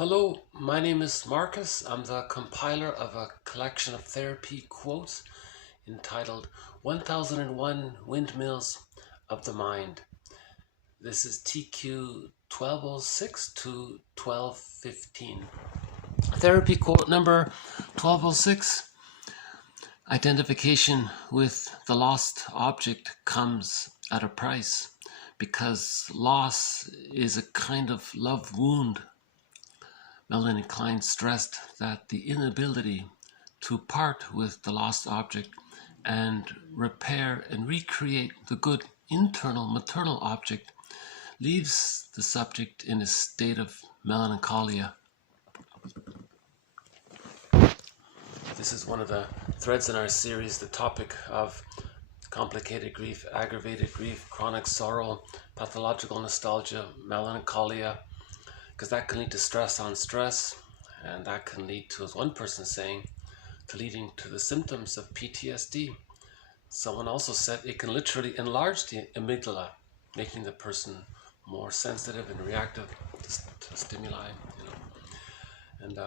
Hello, my name is Marcus. I'm the compiler of a collection of therapy quotes entitled 1001 Windmills of the Mind. This is TQ 1206 to 1215. Therapy quote number 1206. Identification with the lost object comes at a price because loss is a kind of love wound. Melanie Klein stressed that the inability to part with the lost object and repair and recreate the good internal maternal object leaves the subject in a state of melancholia. This is one of the threads in our series, the topic of complicated grief, aggravated grief, chronic sorrow, pathological nostalgia, melancholia, because that can lead to stress on stress, and that can lead to, as one person saying, to leading to the symptoms of PTSD. Someone also said it can literally enlarge the amygdala, making the person more sensitive and reactive to stimuli. And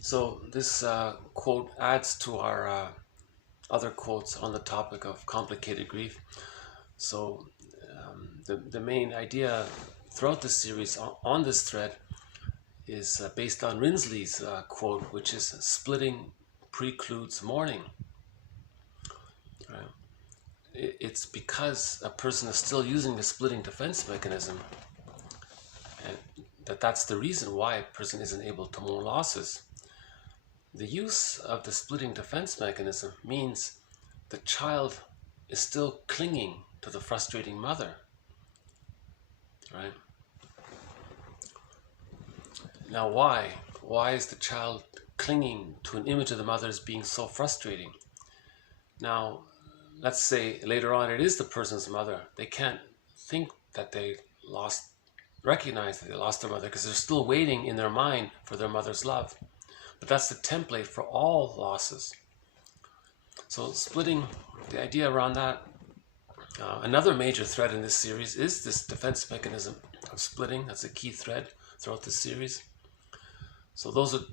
so this quote adds to our other quotes on the topic of complicated grief. So the main idea throughout this series on this thread is based on Rinsley's quote, which is splitting precludes mourning. It's because a person is still using the splitting defense mechanism, and that's the reason why a person isn't able to mourn losses. The use of the splitting defense mechanism means the child is still clinging to the frustrating mother, right? Now, why? Why is the child clinging to an image of the mother as being so frustrating? Now, let's say later on it is the person's mother. They can't think that they recognize that they lost their mother because they're still waiting in their mind for their mother's love. But that's the template for all losses. So splitting, the idea around that, another major thread in this series is this defense mechanism of splitting. That's a key thread throughout this series. So those are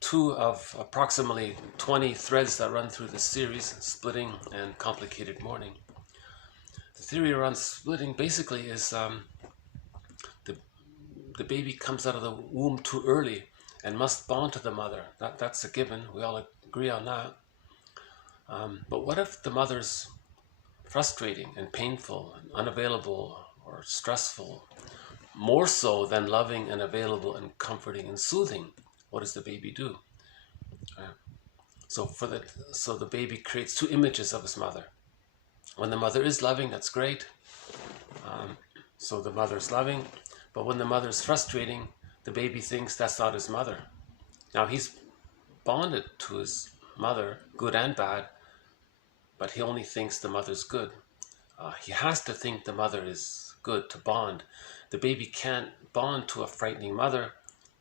two of approximately 20 threads that run through this series, splitting and complicated mourning. The theory around splitting basically is the baby comes out of the womb too early and must bond to the mother. That's a given. We all agree on that. But what if the mother's frustrating and painful and unavailable or stressful, more so than loving and available and comforting and soothing? What does the baby do? So the baby creates two images of his mother. When the mother is loving, that's great. So the mother's loving, but when the mother's frustrating, the baby thinks that's not his mother. Now he's bonded to his mother, good and bad, but he only thinks the mother's good. He has to think the mother is good to bond. The baby can't bond to a frightening mother.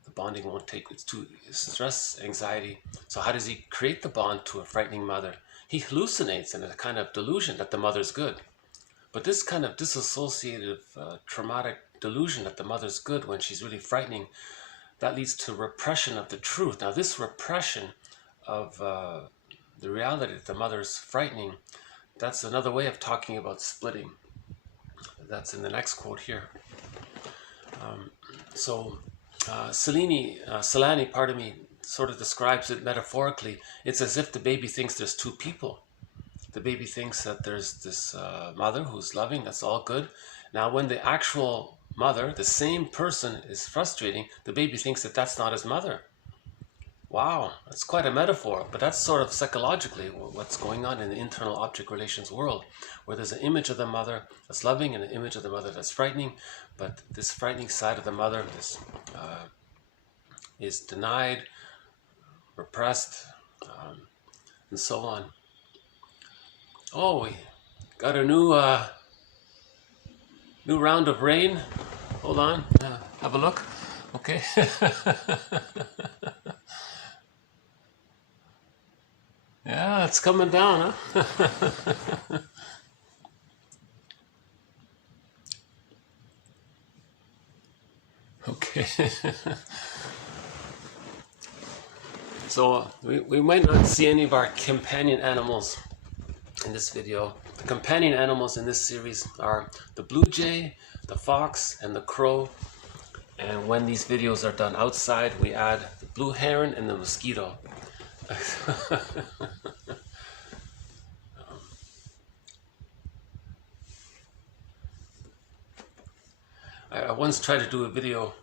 The bonding won't take, it's too stress, anxiety. So how does he create the bond to a frightening mother? He hallucinates in a kind of delusion that the mother's good. But this kind of dissociative, traumatic delusion that the mother's good when she's really frightening, that leads to repression of the truth. Now this repression of the reality that the mother's frightening, that's another way of talking about splitting. That's in the next quote here. Celani, sort of describes it metaphorically. It's as if the baby thinks there's two people. The baby thinks that there's this mother who's loving, that's all good. Now when the actual mother, the same person, is frustrating, the baby thinks that that's not his mother. Wow, that's quite a metaphor, but that's sort of psychologically what's going on in the internal object relations world, where there's an image of the mother that's loving and an image of the mother that's frightening, but this frightening side of the mother is denied, repressed, and so on. Oh, we got a new round of rain. Hold on, have a look. Okay. Yeah, it's coming down, huh? Okay. Okay. So we might not see any of our companion animals in this video. The companion animals in this series are the blue jay, the fox, and the crow. And when these videos are done outside, we add the blue heron and the mosquito. I once tried to do a video.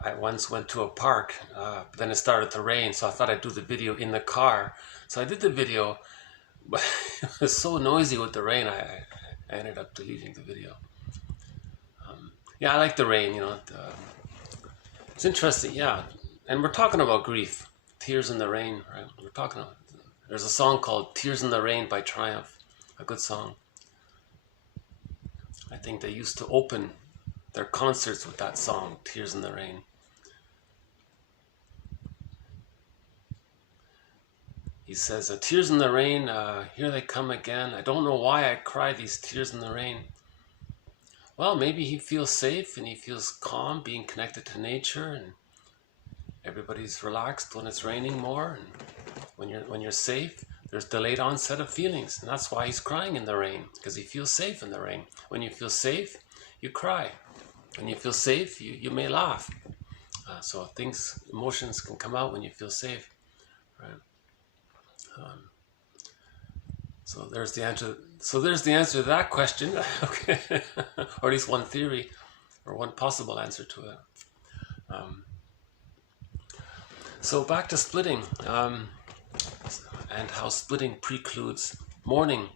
I once went to a park, but then it started to rain, so I thought I'd do the video in the car. So I did the video, but it was so noisy with the rain, I ended up deleting the video. Yeah, I like the rain, you know. It's interesting, yeah. And we're talking about grief, tears in the rain, right? We're talking about, there's a song called Tears in the Rain by Triumph, a good song. I think they used to open their concerts with that song, Tears in the Rain. He says, tears in the rain, here they come again. I don't know why I cry these tears in the rain. Well, maybe he feels safe and he feels calm being connected to nature, and everybody's relaxed when it's raining more. And when you're safe, there's delayed onset of feelings, and that's why he's crying in the rain, because he feels safe in the rain. When you feel safe, you cry. When you feel safe, you may laugh. So emotions can come out when you feel safe, right? So there's the answer. So there's the answer to that question. Okay, or at least one theory, or one possible answer to it. So back to splitting, and how splitting precludes mourning,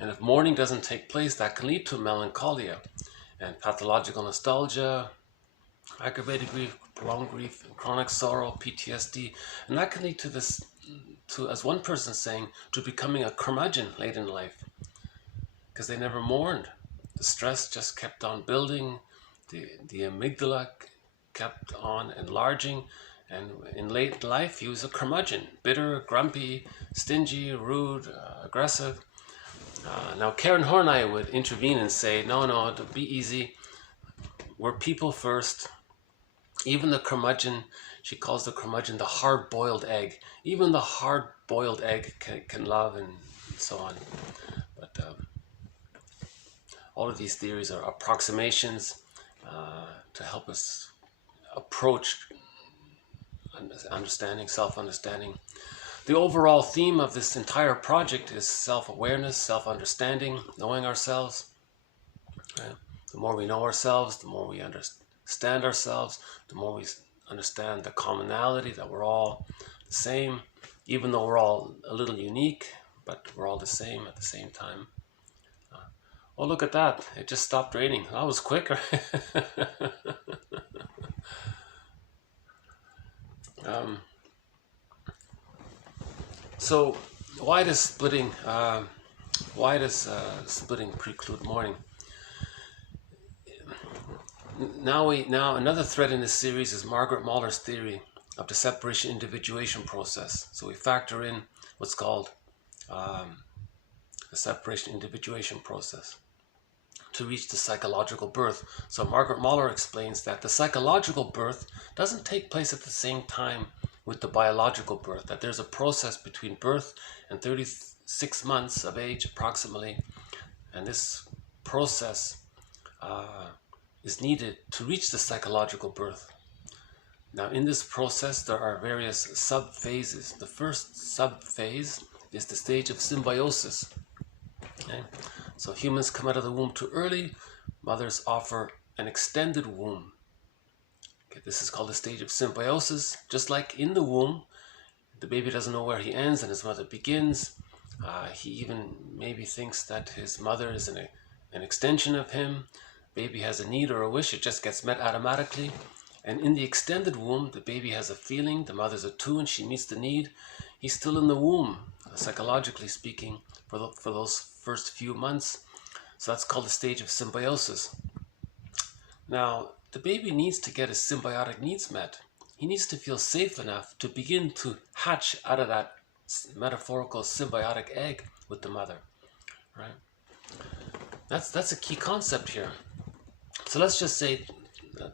and if mourning doesn't take place, that can lead to melancholia, and pathological nostalgia, aggravated grief, prolonged grief, chronic sorrow, PTSD, and that can lead to this. As one person saying, to becoming a curmudgeon late in life, because they never mourned. The stress just kept on building, the amygdala kept on enlarging, and in late life he was a curmudgeon, bitter, grumpy, stingy, rude, aggressive. Now Karen Horney would intervene and say, no, be easy, we're people first. Even the curmudgeon, she calls the curmudgeon the hard-boiled egg. Even the hard-boiled egg can love, and so on. But all of these theories are approximations to help us approach understanding, self-understanding. The overall theme of this entire project is self-awareness, self-understanding, knowing ourselves. Right? The more we know ourselves, the more we understand ourselves, the more we understand the commonality that we're all the same, even though we're all a little unique, but we're all the same at the same time. Oh, look at that. It just stopped raining. That was quick. So why does splitting preclude mourning? Now another thread in this series is Margaret Mahler's theory of the separation individuation process. So we factor in what's called the separation individuation process to reach the psychological birth. So Margaret Mahler explains that the psychological birth doesn't take place at the same time with the biological birth, that there's a process between birth and 36 months of age approximately, and this process is needed to reach the psychological birth. Now in this process there are various subphases. The first subphase is the stage of symbiosis. Okay? So humans come out of the womb too early, mothers offer an extended womb. Okay, this is called the stage of symbiosis. Just like in the womb, the baby doesn't know where he ends and his mother begins. He even maybe thinks that his mother is an extension of him. Baby has a need or a wish, it just gets met automatically. And in the extended womb, the baby has a feeling, the mother's attuned, she meets the need. He's still in the womb, psychologically speaking, for those first few months. So that's called the stage of symbiosis. Now, the baby needs to get his symbiotic needs met. He needs to feel safe enough to begin to hatch out of that metaphorical symbiotic egg with the mother, right? That's a key concept here. So let's just say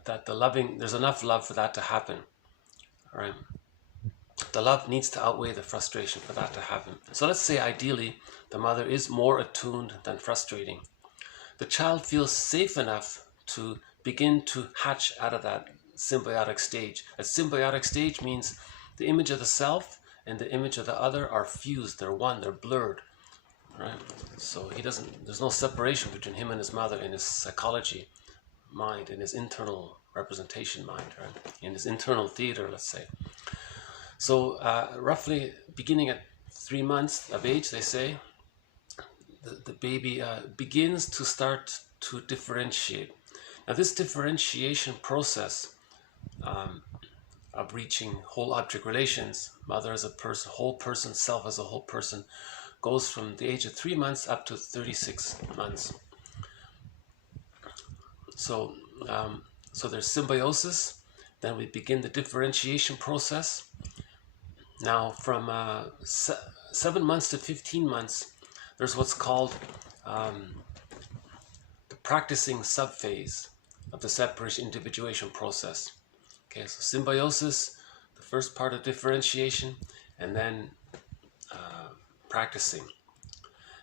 that the loving, there's enough love for that to happen. All right. The love needs to outweigh the frustration for that to happen. So let's say ideally the mother is more attuned than frustrating. The child feels safe enough to begin to hatch out of that symbiotic stage. A symbiotic stage means the image of the self and the image of the other are fused, they're one, they're blurred. Right? So there's no separation between him and his mother in his psychology mind, in his internal representation mind, right? In his internal theater, let's say. So roughly beginning at 3 months of age, they say, the baby begins to start to differentiate. Now this differentiation process of reaching whole object relations, mother as a person, whole person, self as a whole person, goes from the age of 3 months up to 36 months. So, so there's symbiosis, then we begin the differentiation process. Now from 7 months to 15 months, there's what's called the practicing subphase of the separation individuation process. Okay, so symbiosis, the first part of differentiation, and then practicing.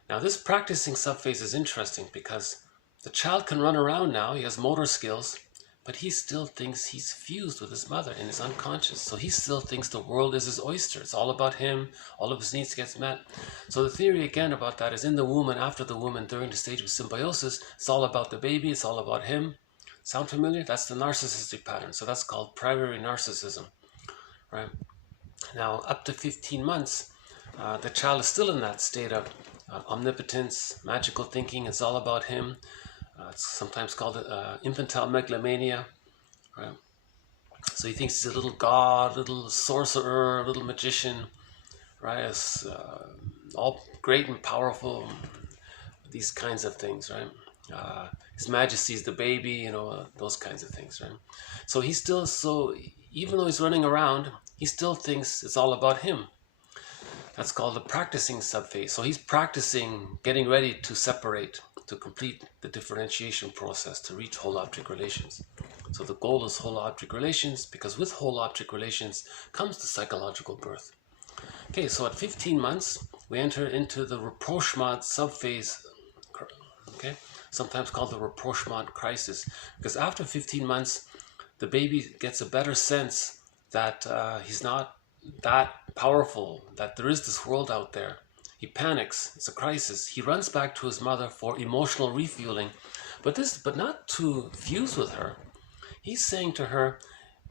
Now this practicing subphase is interesting because the child can run around now, he has motor skills, but he still thinks he's fused with his mother in his unconscious. So he still thinks the world is his oyster. It's all about him, all of his needs gets met. So the theory again about that is in the womb and after the womb and during the stage of symbiosis, it's all about the baby, it's all about him. Sound familiar? That's the narcissistic pattern. So that's called primary narcissism, right? Now up to 15 months, the child is still in that state of omnipotence, magical thinking, it's all about him. It's sometimes called infantile megalomania, right? So he thinks he's a little god, little sorcerer, little magician, right? It's all great and powerful, these kinds of things, right? His Majesty is the baby, you know, those kinds of things, right? So he's still even though he's running around, he still thinks it's all about him. That's called the practicing subphase. So he's practicing getting ready to separate, to complete the differentiation process, to reach whole object relations. So the goal is whole object relations, because with whole object relations comes the psychological birth. Okay, so at 15 months, we enter into the rapprochement subphase, okay, sometimes called the rapprochement crisis, because after 15 months, the baby gets a better sense that he's not that powerful, that there is this world out there. He panics, it's a crisis. He runs back to his mother for emotional refueling, but not to fuse with her. He's saying to her,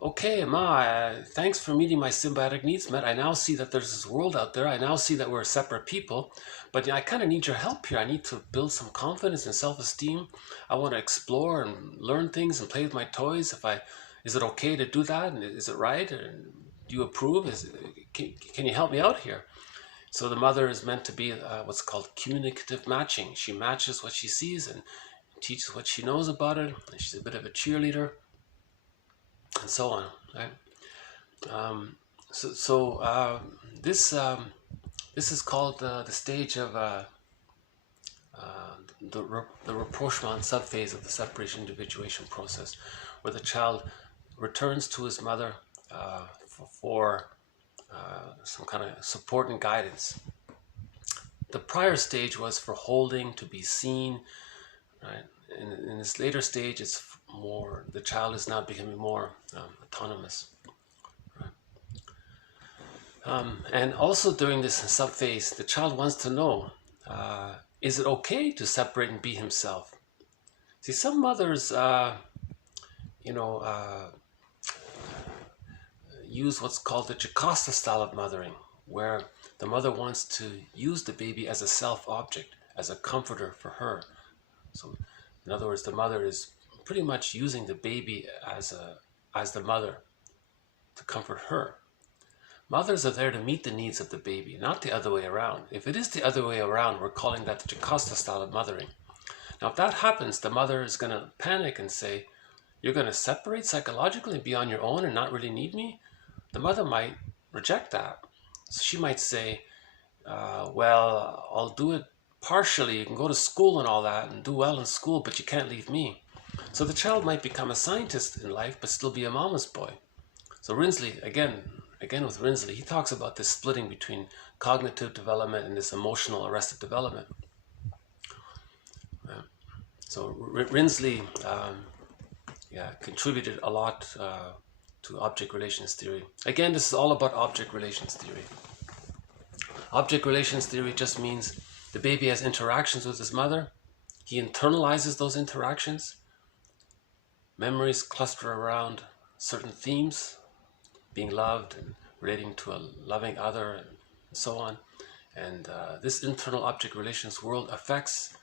okay, Ma, thanks for meeting my symbiotic needs met. I now see that there's this world out there. I now see that we're separate people, but I kind of need your help here. I need to build some confidence and self-esteem. I want to explore and learn things and play with my toys. Is it okay to do that? And is it right? Do you approve? Can you help me out here? So the mother is meant to be what's called communicative matching. She matches what she sees and teaches what she knows about it. And she's a bit of a cheerleader, and so on. Right? This is called the stage of the rapprochement subphase of the separation individuation process, where the child returns to his mother for some kind of support and guidance. The prior stage was for holding, to be seen, right? In this later stage, it's more, the child is now becoming more autonomous, right? And also during this subphase, the child wants to know, is it okay to separate and be himself? See, some mothers, use what's called the Costa style of mothering, where the mother wants to use the baby as a self-object, as a comforter for her. So, in other words, the mother is pretty much using the baby as the mother to comfort her. Mothers are there to meet the needs of the baby, not the other way around. If it is the other way around, we're calling that the Costa style of mothering. Now, if that happens, the mother is going to panic and say, you're going to separate psychologically and be on your own and not really need me? The mother might reject that. So she might say, well, I'll do it partially. You can go to school and all that and do well in school, but you can't leave me. So the child might become a scientist in life, but still be a mama's boy. So Rinsley, again with Rinsley, he talks about this splitting between cognitive development and this emotional arrested development. So Rinsley contributed a lot to object relations theory. Again, this is all about object relations theory. Object relations theory just means the baby has interactions with his mother. He internalizes those interactions. Memories cluster around certain themes, being loved and relating to a loving other and so on. And this internal object relations world affects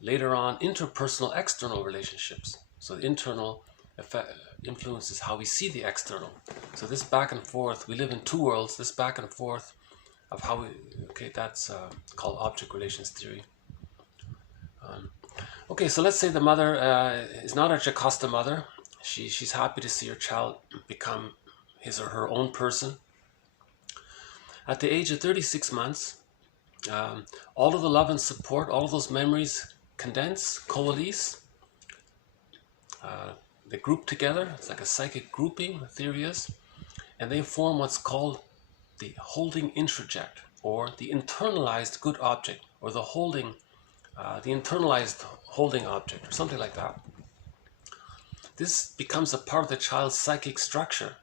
later on interpersonal external relationships. So the internal influences how we see the external. So this back and forth, we live in two worlds, this back and forth of how we, that's called object relations theory. Okay, so let's say the mother is not a Costa mother. She's happy to see her child become his or her own person. At the age of 36 months, all of the love and support, all of those memories condense, coalesce, they group together. It's like a psychic grouping, the theory is, and they form what's called the holding introject, or the internalized good object, or the internalized holding object, or something like that. This becomes a part of the child's psychic structure,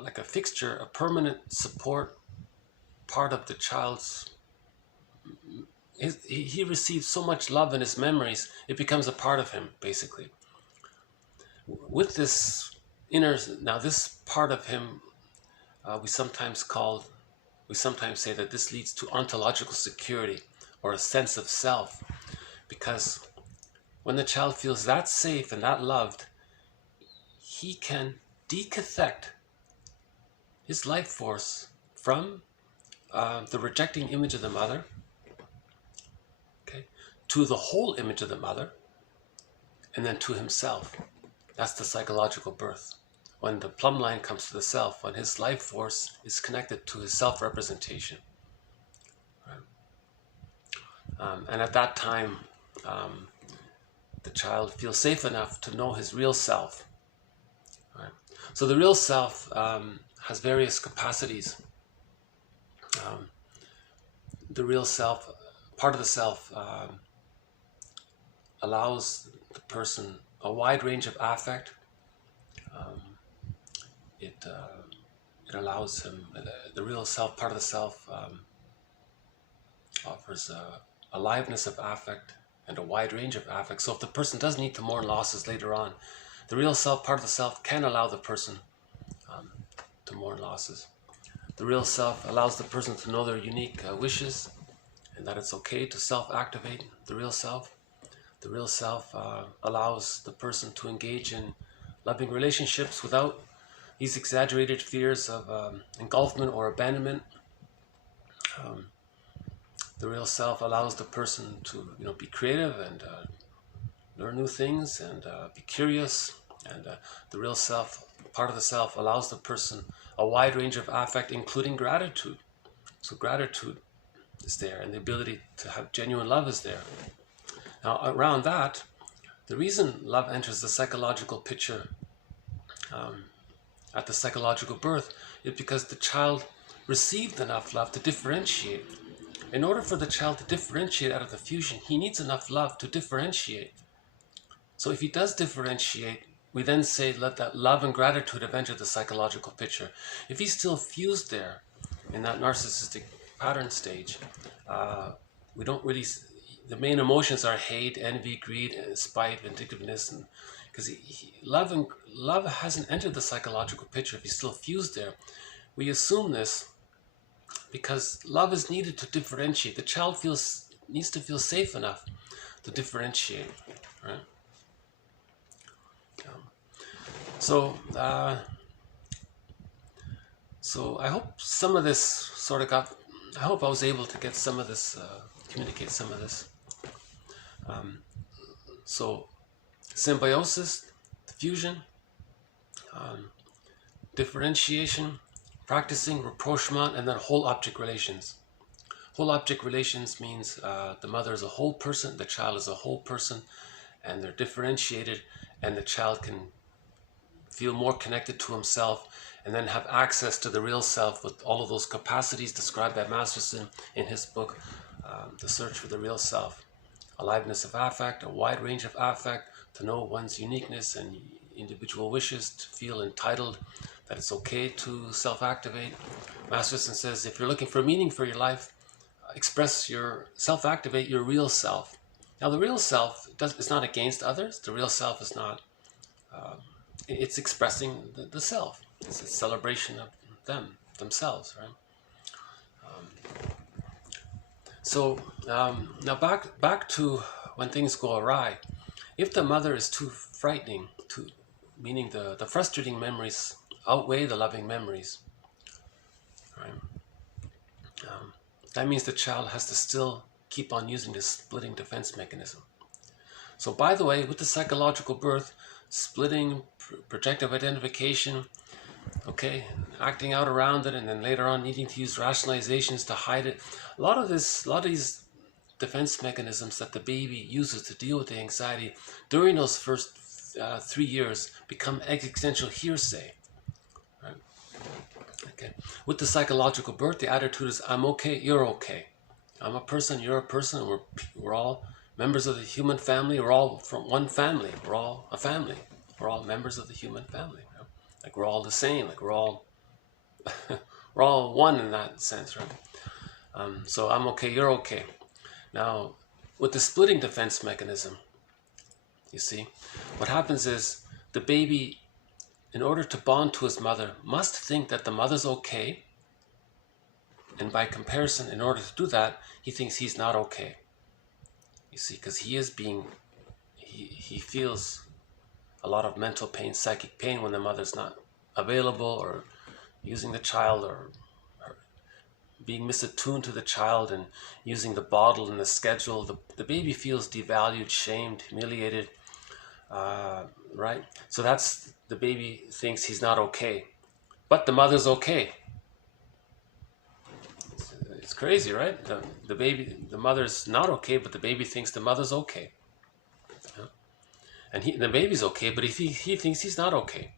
like a fixture, a permanent support part of the child's. He receives so much love in his memories, it becomes a part of him, basically. With this this part of him, we sometimes say that this leads to ontological security, or a sense of self, because when the child feels that safe and that loved, he can decathect his life force from the rejecting image of the mother, to the whole image of the mother, and then to himself. That's the psychological birth. When the plumb line comes to the self, when his life force is connected to his self-representation. Right? And at that time, the child feels safe enough to know his real self. Right? So the real self has various capacities. The real self, part of the self, allows the person a wide range of affect. It allows him, the real self, part of the self, offers a aliveness of affect and a wide range of affect. So if the person does need to mourn losses later on, the real self, part of the self, can allow the person to mourn losses. The real self allows the person to know their unique wishes, and that it's okay to self-activate the real self. The real self allows the person to engage in loving relationships without these exaggerated fears of engulfment or abandonment. The real self allows the person to be creative and learn new things and be curious. And the real self, part of the self, allows the person a wide range of affect, including gratitude. So gratitude is there, and the ability to have genuine love is there. Now, around that, the reason love enters the psychological picture at the psychological birth is because the child received enough love to differentiate. In order for the child to differentiate out of the fusion, he needs enough love to differentiate. So if he does differentiate, we then say, let that love and gratitude have entered the psychological picture. If he's still fused there in that narcissistic pattern stage, we don't really... The main emotions are hate, envy, greed, spite, vindictiveness, because love hasn't entered the psychological picture if he's still fused there. We assume this because love is needed to differentiate. The child needs to feel safe enough to differentiate, right? So I hope some of this I hope I was able to get some of this, communicate some of this. So symbiosis, fusion, differentiation, practicing, rapprochement, and then whole object relations. Whole object relations means the mother is a whole person, the child is a whole person, and they're differentiated, and the child can feel more connected to himself and then have access to the real self with all of those capacities described by Masterson in his book, The Search for the Real Self. Aliveness of affect, a wide range of affect, to know one's uniqueness and individual wishes, to feel entitled, that it's okay to self-activate. Masterson says, if you're looking for meaning for your life, express your, self-activate your real self. Now the real self is not against others. The real self is not, it's expressing the self. It's a celebration of themselves, right? Now back to when things go awry. If the mother is too frightening, meaning the frustrating memories outweigh the loving memories, right? That means the child has to still keep on using this splitting defense mechanism. So by the way, with the psychological birth, splitting, projective identification, okay, acting out around it, and then later on needing to use rationalizations to hide it. A lot of these defense mechanisms that the baby uses to deal with the anxiety during those first 3 years become existential hearsay. Right? Okay. With the psychological birth, the attitude is, I'm okay, you're okay. I'm a person, you're a person, and we're all members of the human family. We're all from one family. We're all a family. We're all members of the human family. Right? Like we're all the same. Like we're all we're all one in that sense, right? So I'm okay, you're okay. Now, with the splitting defense mechanism, you see, what happens is the baby, in order to bond to his mother, must think that the mother's okay. And by comparison, in order to do that, he thinks he's not okay. You see, because he feels a lot of mental pain, psychic pain when the mother's not available or using the child or being misattuned to the child and using the bottle and the schedule. The baby feels devalued, shamed, humiliated, right? So that's, the baby thinks he's not okay, but the mother's okay. It's crazy, right? The mother's not okay, but the baby thinks the mother's okay. Yeah? And the baby's okay, but he thinks he's not okay.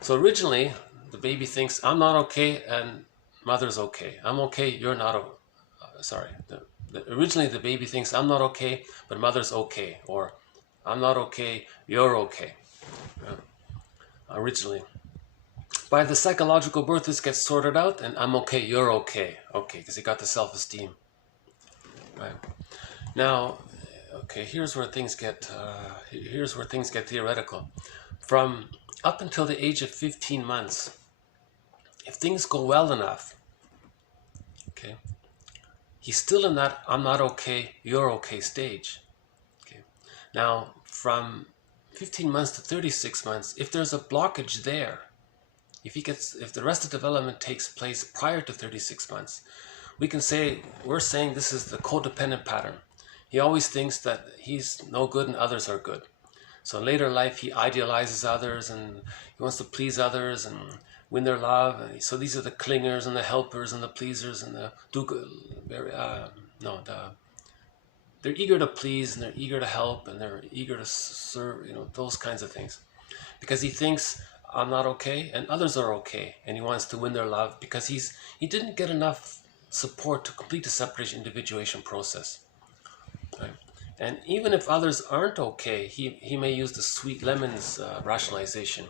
So originally, the baby thinks, I'm not okay, and mother's okay. I'm okay, you're not sorry. Originally, the baby thinks, I'm not okay, but mother's okay. Or, I'm not okay, you're okay. Yeah. Originally. By the psychological birth, this gets sorted out, and I'm okay, you're okay. Okay, because he got the self-esteem. Right. Now, okay, here's where things get theoretical. From up until the age of 15 months, if things go well enough, okay, he's still in that I'm not okay, you're okay stage. Okay. Now, from 15 months to 36 months, if there's a blockage there, if the rest of development takes place prior to 36 months, we're saying this is the codependent pattern. He always thinks that he's no good and others are good. So in later life, he idealizes others and he wants to please others and win their love. And so these are the clingers and the helpers and the pleasers and the they're eager to please and they're eager to help and they're eager to serve, those kinds of things. Because he thinks, I'm not okay and others are okay, and he wants to win their love because he didn't get enough support to complete the separation individuation process. Right? And even if others aren't okay, he may use the sweet lemons rationalization.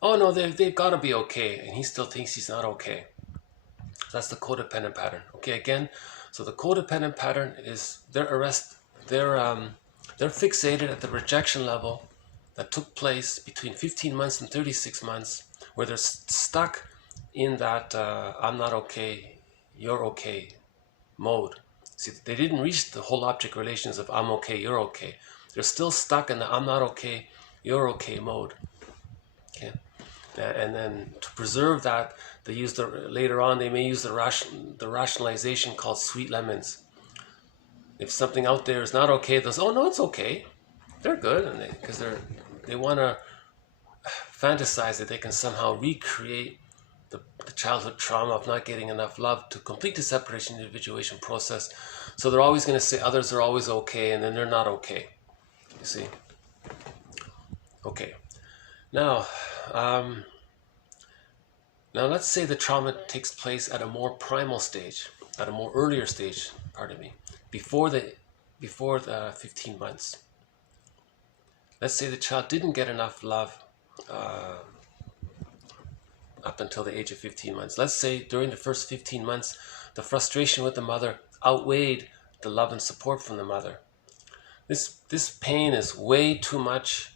Oh no, they've got to be okay, and he still thinks he's not okay. That's the codependent pattern. Okay, again, so the codependent pattern is they're fixated at the rejection level that took place between 15 months and 36 months, where they're stuck in that I'm not okay, you're okay mode. See, they didn't reach the whole object relations of I'm okay, you're okay. They're still stuck in the I'm not okay, you're okay mode. Okay, and then to preserve that, later on they may use the rationalization called sweet lemons. If something out there is not okay, they'll say, oh no, it's okay. They're good, and because they want to fantasize that they can somehow recreate the childhood trauma of not getting enough love to complete the separation individuation process. So they're always going to say others are always okay, and then they're not okay. You see. Okay, now, now let's say the trauma takes place at a more primal stage, at a more earlier stage, pardon me, before the 15 months. Let's say the child didn't get enough love up until the age of 15 months. Let's say during the first 15 months, the frustration with the mother outweighed the love and support from the mother. This pain is way too much.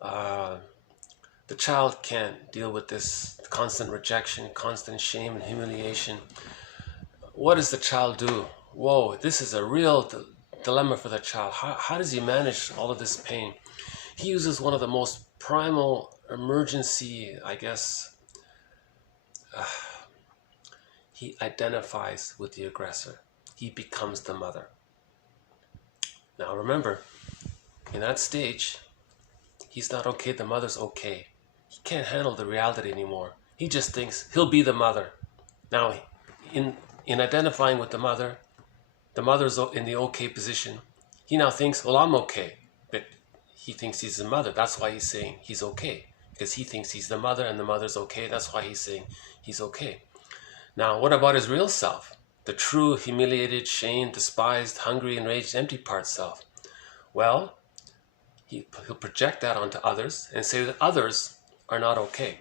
The child can't deal with this constant rejection, constant shame and humiliation. What does the child do? Whoa, this is a real dilemma for the child. How does he manage all of this pain? He uses one of the most primal emergency, I guess. He identifies with the aggressor. He becomes the mother. Now remember, in that stage, he's not okay, the mother's okay. He can't handle the reality anymore. He just thinks he'll be the mother. Now, in identifying with the mother's in the okay position. He now thinks, well, I'm okay. But he thinks he's the mother. That's why he's saying he's okay. Because he thinks he's the mother and the mother's okay. That's why he's saying he's okay. Now, what about his real self? The true, humiliated, shamed, despised, hungry, enraged, empty part self. Well, he'll project that onto others and say that others are not okay.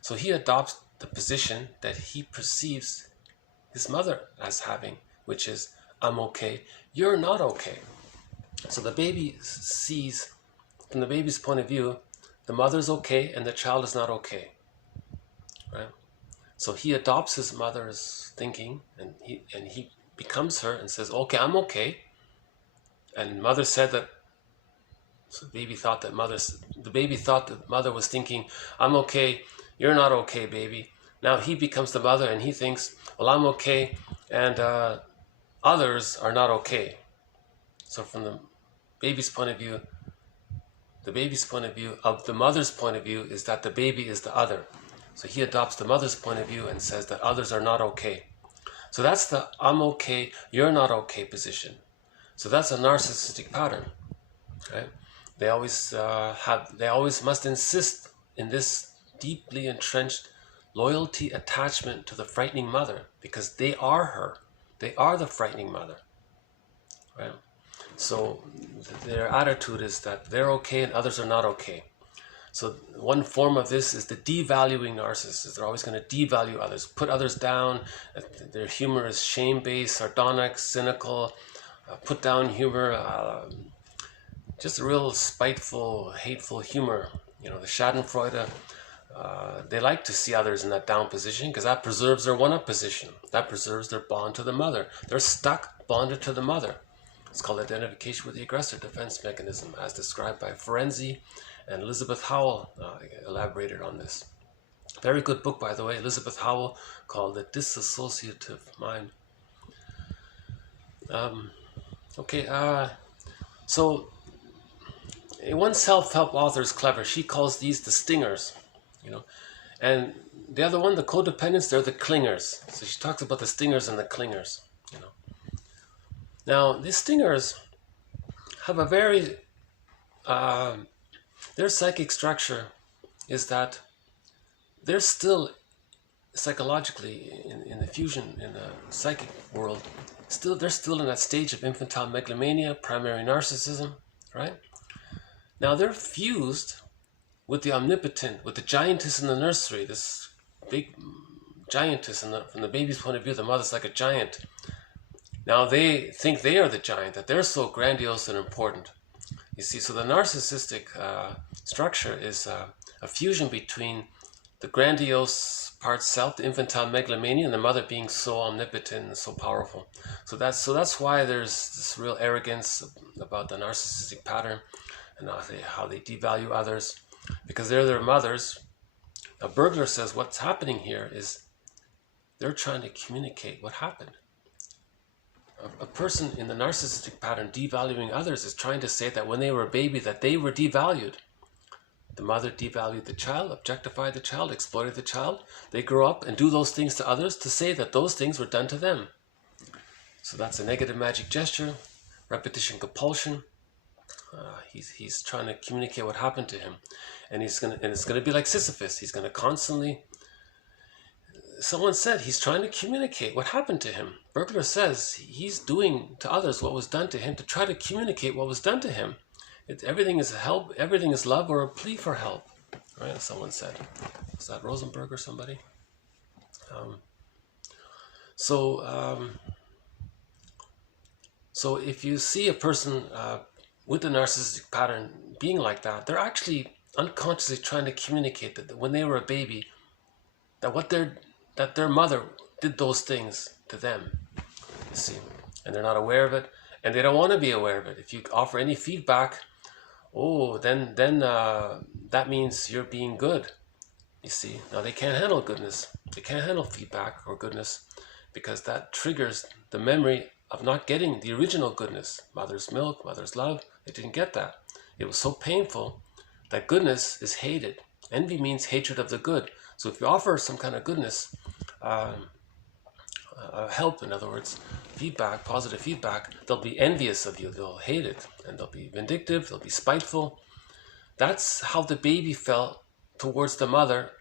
So he adopts the position that he perceives his mother as having, which is, I'm okay, you're not okay. So the baby sees, from the baby's point of view, the mother's okay and the child is not okay. Right? So he adopts his mother's thinking and he becomes her and says, okay, I'm okay. And mother said that, so the baby thought that mother was thinking, I'm okay, you're not okay, baby. Now he becomes the mother and he thinks, well, I'm okay and others are not okay. So from the baby's point of view, of the mother's point of view is that the baby is the other. So he adopts the mother's point of view and says that others are not okay. So that's the I'm okay, you're not okay position. So that's a narcissistic pattern. Right? They always must insist in this deeply entrenched loyalty attachment to the frightening mother because they are her. They are the frightening mother. Right? So their attitude is that they're okay and others are not okay. So one form of this is the devaluing narcissist. They're always going to devalue others, put others down. Their humor is shame-based, sardonic, cynical, put-down humor, just a real spiteful, hateful humor. You know, the Schadenfreude, they like to see others in that down position because that preserves their one-up position. That preserves their bond to the mother. They're stuck, bonded to the mother. It's called identification with the aggressor defense mechanism, as described by Ferenczi and Elizabeth Howell elaborated on this. Very good book, by the way, Elizabeth Howell, called The Dissociative Mind. So one self-help author is clever. She calls these the stingers, you know, and the other one, the codependents, they're the clingers. So she talks about the stingers and the clingers, you know. Now, these stingers have a very, their psychic structure is that they're still psychologically in the fusion, in the psychic world, they're still in that stage of infantile megalomania, primary narcissism, right? Now they're fused with the omnipotent, with the giantess in the nursery, this big giantess, from the baby's point of view, the mother's like a giant. Now they think they are the giant, that they're so grandiose and important. You see, so the narcissistic structure is a fusion between the grandiose part self, the infantile megalomania, and the mother being so omnipotent and so powerful. So that's why there's this real arrogance about the narcissistic pattern and how they devalue others, because they're their mothers. A burglar says what's happening here is they're trying to communicate what happened. A person in the narcissistic pattern devaluing others is trying to say that when they were a baby that they were devalued. The mother devalued the child, objectified the child, exploited the child. They grow up and do those things to others to say that those things were done to them. So that's a negative magic gesture, repetition compulsion, He's trying to communicate what happened to him, and it's gonna be like Sisyphus. He's gonna constantly. Someone said he's trying to communicate what happened to him. Bergler says he's doing to others what was done to him to try to communicate what was done to him. Everything is help, everything is love or a plea for help. Right? Someone said. Is that Rosenberg or somebody? So if you see a person with a narcissistic pattern being like that, they're actually unconsciously trying to communicate that when they were a baby, that their mother did those things to them, you see, and they're not aware of it, and they don't want to be aware of it. If you offer any feedback, then that means you're being good, you see. Now they can't handle goodness. They can't handle feedback or goodness because that triggers the memory of not getting the original goodness, mother's milk, mother's love. They didn't get that. It was so painful that goodness is hated. Envy means hatred of the good. So if you offer some kind of goodness, help, in other words, feedback, positive feedback, they'll be envious of you. They'll hate it, and they'll be vindictive. They'll be spiteful. That's how the baby felt towards the mother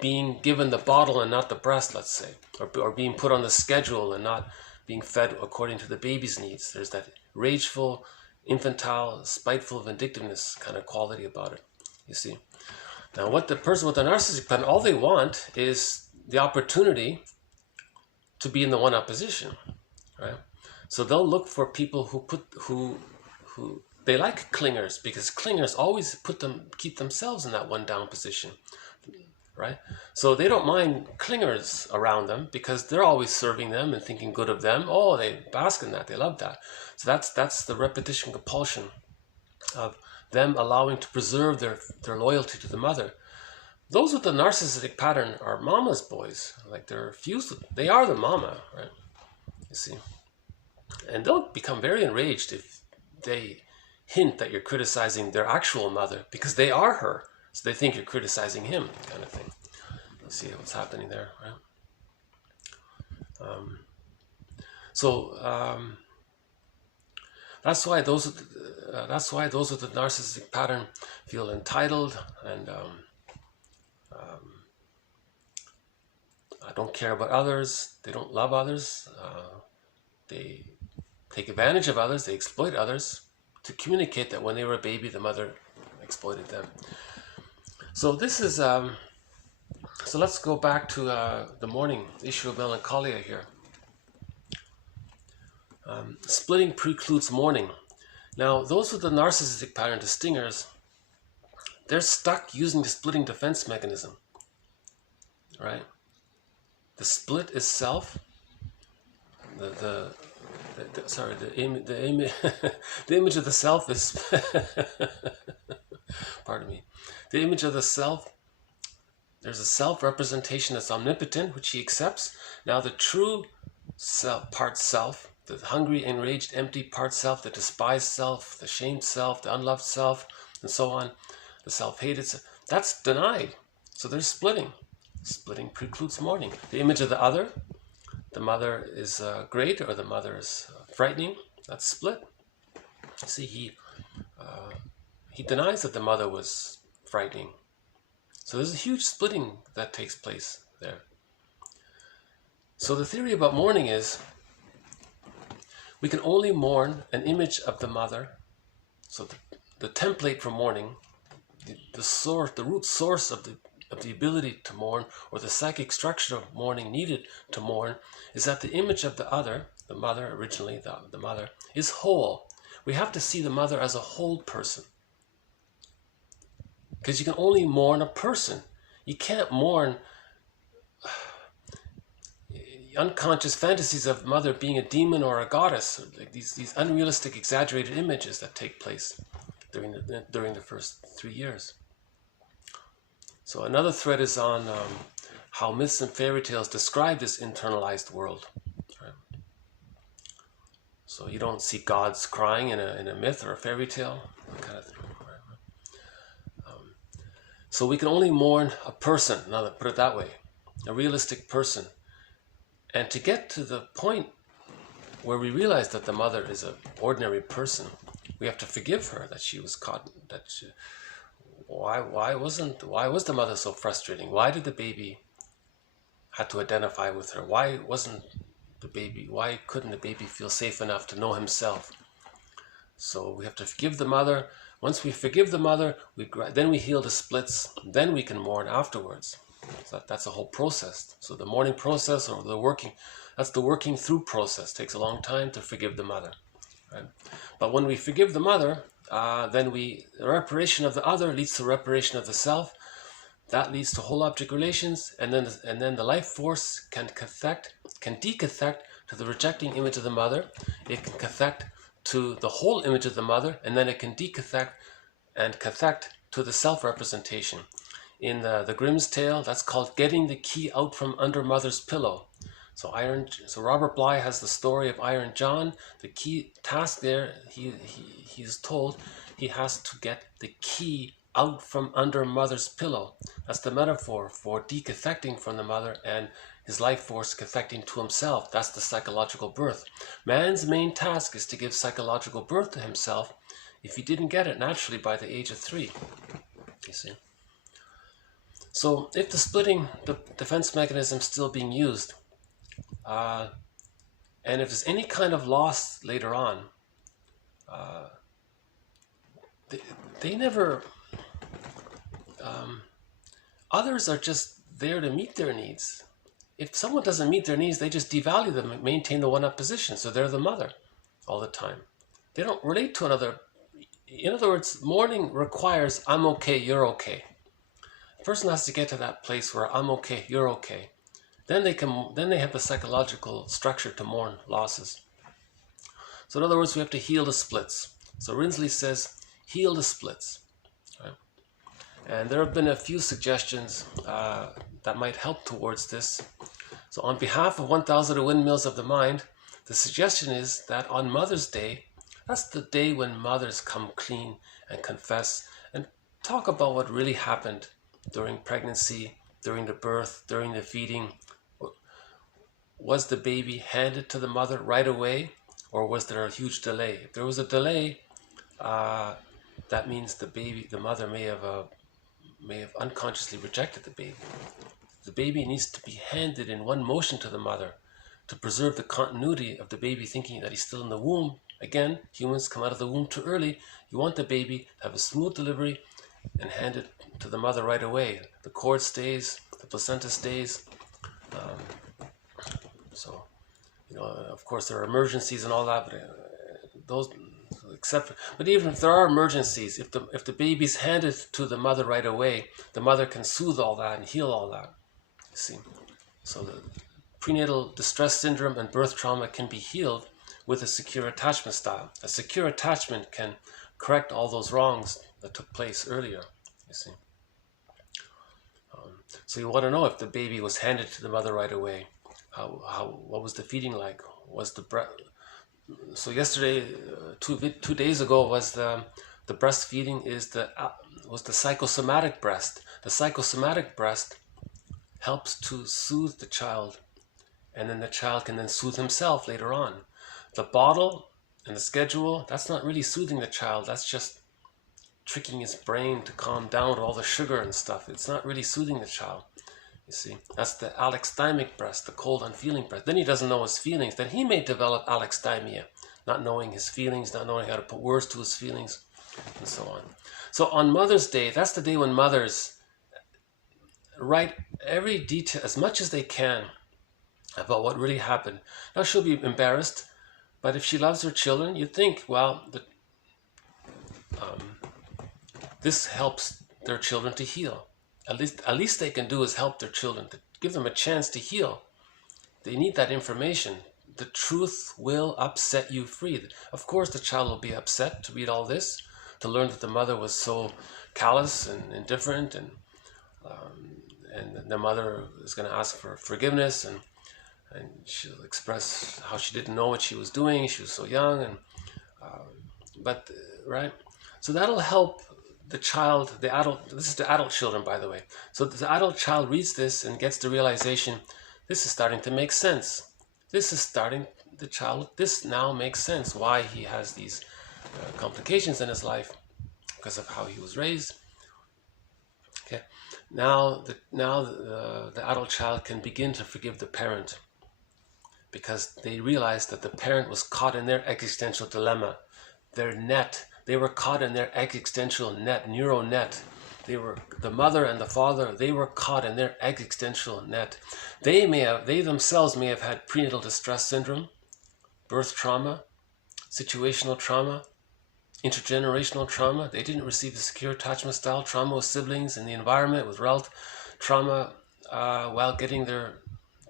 being given the bottle and not the breast, let's say, or being put on the schedule and not being fed according to the baby's needs. There's that rageful, infantile, spiteful vindictiveness kind of quality about it, you see. Now, what the person with the narcissistic pattern, all they want is the opportunity to be in the one-up position, right? So they'll look for people who they like clingers, because clingers always keep themselves in that one-down position, right? So they don't mind clingers around them because they're always serving them and thinking good of them. Oh, they bask in that. They love that. So that's the repetition compulsion of them allowing to preserve their loyalty to the mother. Those with the narcissistic pattern are mama's boys. Like they're fused with, they are the mama, right? You see. And they'll become very enraged if they hint that you're criticizing their actual mother because they are her. So they think you're criticizing him, kind of thing. You see what's happening there, right? That's why those with the narcissistic pattern feel entitled and don't care about others. They don't love others. They take advantage of others. They exploit others to communicate that when they were a baby, the mother exploited them. So this is. So let's go back to the mourning issue of melancholia here. Splitting precludes mourning. Now, those with the narcissistic pattern, the stingers, they're stuck using the splitting defense mechanism, right? The split is self. The image of the self is. Pardon me. The image of the self. There's a self representation that's omnipotent, which he accepts. Now, the true self, part self. The hungry, enraged, empty part self, the despised self, the shamed self, the unloved self, and so on, the self-hated self, that's denied. So there's splitting. Splitting precludes mourning. The image of the other, the mother is great or the mother is frightening, that's split. See, he denies that the mother was frightening. So there's a huge splitting that takes place there. So the theory about mourning is we can only mourn an image of the mother. So the template for mourning, the source, the root source of the ability to mourn, or the psychic structure of mourning needed to mourn, is that the image of the other, the mother originally, the mother, is whole. We have to see the mother as a whole person. Because you can only mourn a person. You can't mourn unconscious fantasies of mother being a demon or a goddess, like these unrealistic, exaggerated images that take place during the first 3 years. So another thread is on how myths and fairy tales describe this internalized world. Right? So you don't see gods crying in a myth or a fairy tale, that kind of thing. Right? So we can only mourn a person. Now, put it that way, a realistic person. And to get to the point where we realize that the mother is an ordinary person, We have to forgive her that she was caught. Why was the mother so frustrating? Why did the baby had to identify with her? Why couldn't the baby feel safe enough to know himself? So we have to forgive the mother. Once we forgive the mother, then we heal the splits. Then we can mourn afterwards. So that's a whole process. So the mourning process, or that's the working through process. It takes a long time to forgive the mother. Right? But when we forgive the mother, then the reparation of the other leads to reparation of the self. That leads to whole object relations, and then the life force can decathect to the rejecting image of the mother. It can cathect to the whole image of the mother, and then it can decathect and cathect to the self-representation. In the Grimm's tale, that's called getting the key out from under mother's pillow. So Robert Bly has the story of Iron John. The key task there, he's told he has to get the key out from under mother's pillow. That's the metaphor for decathecting from the mother and his life force cathecting to himself. That's the psychological birth. Man's main task is to give psychological birth to himself if he didn't get it naturally by the age of 3. You see? So if the splitting, the defense mechanism is still being used, and if there's any kind of loss later on, they never... others are just there to meet their needs. If someone doesn't meet their needs, they just devalue them and maintain the one-up position. So they're the mother all the time. They don't relate to another. In other words, mourning requires I'm okay, you're okay. The person has to get to that place where I'm okay, you're okay. Then they have the psychological structure to mourn losses. So in other words, we have to heal the splits. So Rinsley says, heal the splits. Right? And there have been a few suggestions that might help towards this. So on behalf of 1,000 Windmills of the Mind, the suggestion is that on Mother's Day, that's the day when mothers come clean and confess and talk about what really happened during pregnancy, during the birth, during the feeding. Was the baby handed to the mother right away, or was there a huge delay? If there was a delay, that means the mother may have unconsciously rejected the baby. The baby needs to be handed in one motion to the mother to preserve the continuity of the baby thinking that he's still in the womb. Again, humans come out of the womb too early. You want the baby to have a smooth delivery and hand it to the mother right away. The cord stays, the placenta stays. So, of course there are emergencies and all that, but even if there are emergencies, if the baby's handed to the mother right away, the mother can soothe all that and heal all that. You see, so the prenatal distress syndrome and birth trauma can be healed with a secure attachment style. A secure attachment can correct all those wrongs that took place earlier. You see, so you want to know if the baby was handed to the mother right away. What was the feeding like? Was the breast? So yesterday, 2 days ago, was the breastfeeding was the psychosomatic breast. The psychosomatic breast helps to soothe the child, and then the child can then soothe himself later on. The bottle and the schedule, that's not really soothing the child. That's just tricking his brain to calm down with all the sugar and stuff. It's not really soothing the child. You see, that's the alexithymic breast, the cold, unfeeling breast. Then he doesn't know his feelings. Then he may develop alexithymia, not knowing his feelings, not knowing how to put words to his feelings, and so on. So on Mother's Day, that's the day when mothers write every detail, as much as they can, about what really happened. Now she'll be embarrassed, but if she loves her children, you think, well, this helps their children to heal. At least they can do is help their children, to give them a chance to heal. They need that information. The truth will upset you free. Of course the child will be upset to read all this, to learn that the mother was so callous and indifferent, and the mother is going to ask for forgiveness, and she'll express how she didn't know what she was doing. She was so young, right? So that'll help the child, the adult. This is the adult children, by the way. So the adult child reads this and gets the realization, this is starting to make sense. This now makes sense why he has these complications in his life because of how he was raised. Okay, now the adult child can begin to forgive the parent because they realized that the parent was caught in their existential dilemma, their net. They were caught in their existential net, neural net. The mother and the father, they were caught in their existential net. They themselves may have had prenatal distress syndrome, birth trauma, situational trauma, intergenerational trauma. They didn't receive the secure attachment style trauma with siblings in the environment, with relative trauma while getting their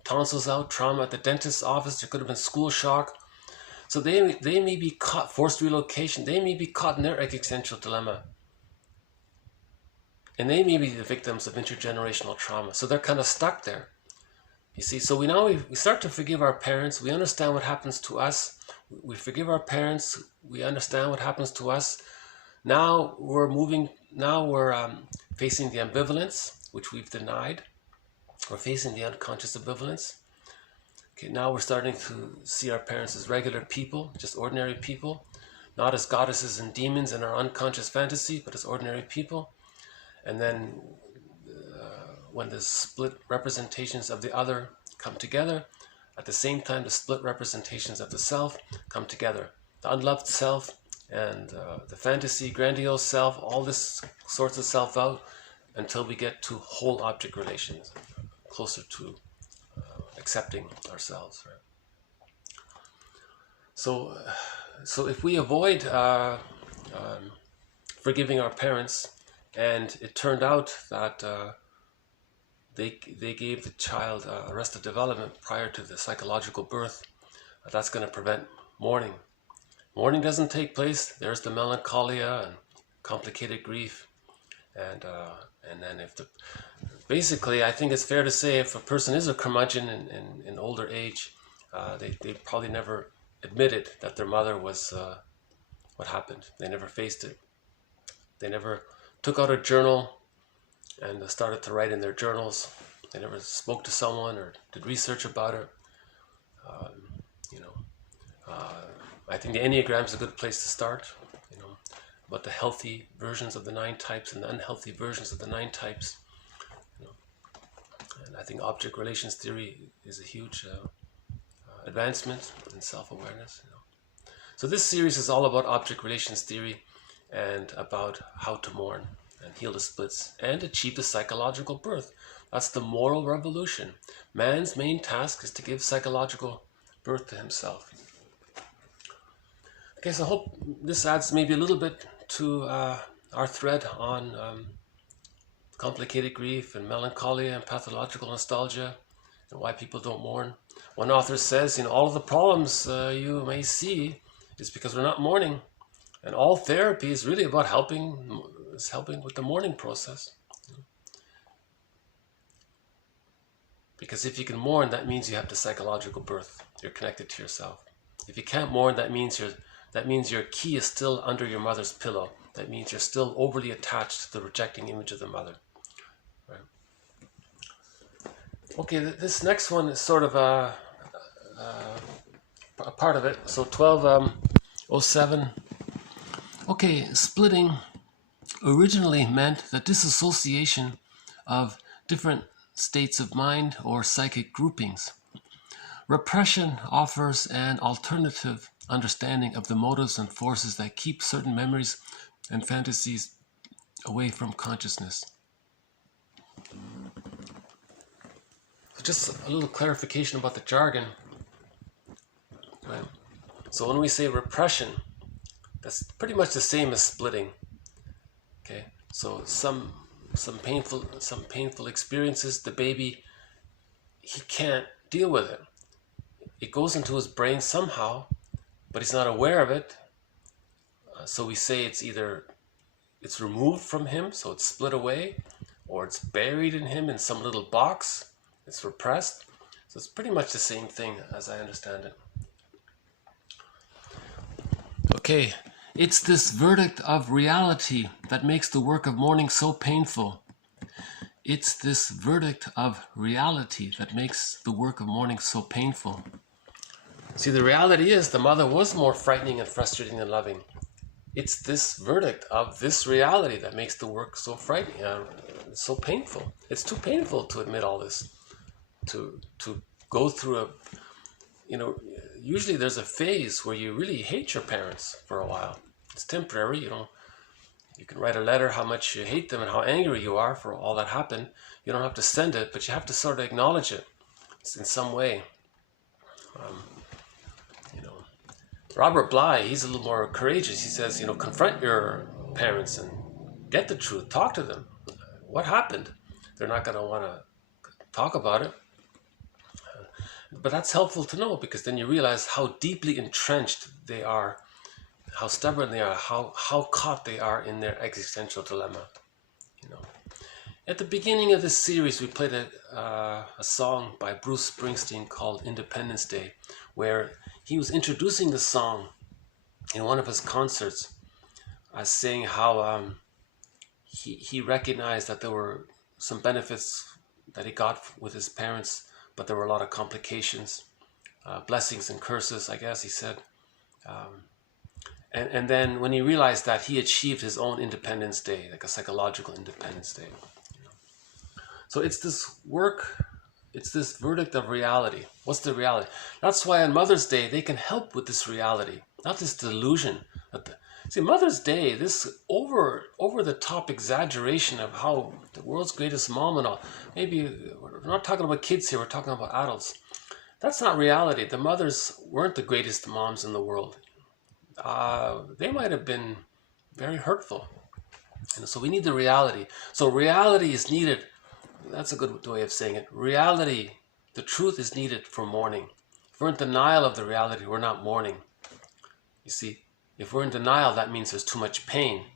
tonsils out, trauma at the dentist's office. There could have been school shock. So they may be caught, forced relocation. They may be caught in their existential dilemma. And they may be the victims of intergenerational trauma. So they're kind of stuck there. You see, so we start to forgive our parents. We understand what happens to us. We forgive our parents. We understand what happens to us. Now we're facing the ambivalence, which we've denied. We're facing the unconscious ambivalence. Okay, now we're starting to see our parents as regular people, just ordinary people, not as goddesses and demons in our unconscious fantasy, but as ordinary people. And then when the split representations of the other come together, at the same time the split representations of the self come together. The unloved self and the fantasy, grandiose self, all this sorts of self out until we get to whole object relations, closer to accepting ourselves. Right? So if we avoid forgiving our parents, and it turned out that they gave the child arrested development prior to the psychological birth, that's going to prevent mourning. Mourning doesn't take place. There's the melancholia and complicated grief, and then basically, I think it's fair to say if a person is a curmudgeon in older age, they probably never admitted that their mother was what happened. They never faced it. They never took out a journal and started to write in their journals. They never spoke to someone or did research about it. I think the Enneagram is a good place to start. About the healthy versions of the 9 types and the unhealthy versions of the 9 types. And I think object relations theory is a huge advancement in self-awareness. So this series is all about object relations theory and about how to mourn and heal the splits and achieve the psychological birth. That's the moral revolution. Man's main task is to give psychological birth to himself. Okay, so I hope this adds maybe a little bit to our thread on complicated grief and melancholia and pathological nostalgia and why people don't mourn. One author says, all of the problems you may see is because we're not mourning. And all therapy is really about helping with the mourning process. Because if you can mourn, that means you have the psychological birth. You're connected to yourself. If you can't mourn, that means your key is still under your mother's pillow. That means you're still overly attached to the rejecting image of the mother. Right? Okay, this next one is sort of a part of it. So 1207. Okay, splitting originally meant the dissociation of different states of mind or psychic groupings. Repression offers an alternative understanding of the motives and forces that keep certain memories and fantasies away from consciousness. So just a little clarification about the jargon. Right? So when we say repression, that's pretty much the same as splitting. Okay, so some painful experiences, the baby, he can't deal with it. It goes into his brain somehow, but he's not aware of it. So we say it's removed from him, so it's split away, or it's buried in him in some little box. It's repressed. So it's pretty much the same thing as I understand it. Okay, it's this verdict of reality that makes the work of mourning so painful. It's this verdict of reality that makes the work of mourning so painful. See, the reality is the mother was more frightening and frustrating than loving. it's this verdict of this reality that makes the work so frightening, so painful. It's too painful to admit all this, to go through a, usually there's a phase where you really hate your parents for a while. It's temporary, you can write a letter how much you hate them and how angry you are for all that happened. You don't have to send it, but you have to sort of acknowledge it in some way. Robert Bly, he's a little more courageous. He says, confront your parents and get the truth. Talk to them. What happened? They're not going to want to talk about it. But that's helpful to know, because then you realize how deeply entrenched they are, how stubborn they are, how caught they are in their existential dilemma. At the beginning of this series, we played a song by Bruce Springsteen called Independence Day, where he was introducing the song in one of his concerts, saying how he recognized that there were some benefits that he got with his parents, but there were a lot of complications, blessings and curses, I guess he said. And then when he realized that, he achieved his own Independence Day, like a psychological Independence Day. So it's this work, it's this verdict of reality. What's the reality? That's why on Mother's Day, they can help with this reality, not this delusion. See, Mother's Day, this over-the-top exaggeration of how the world's greatest mom and all, maybe we're not talking about kids here, we're talking about adults. That's not reality. The mothers weren't the greatest moms in the world. They might have been very hurtful. So we need the reality. So reality is needed. That's a good way of saying it. Reality, the truth is needed for mourning. If we're in denial of the reality, we're not mourning. You see, if we're in denial, that means there's too much pain.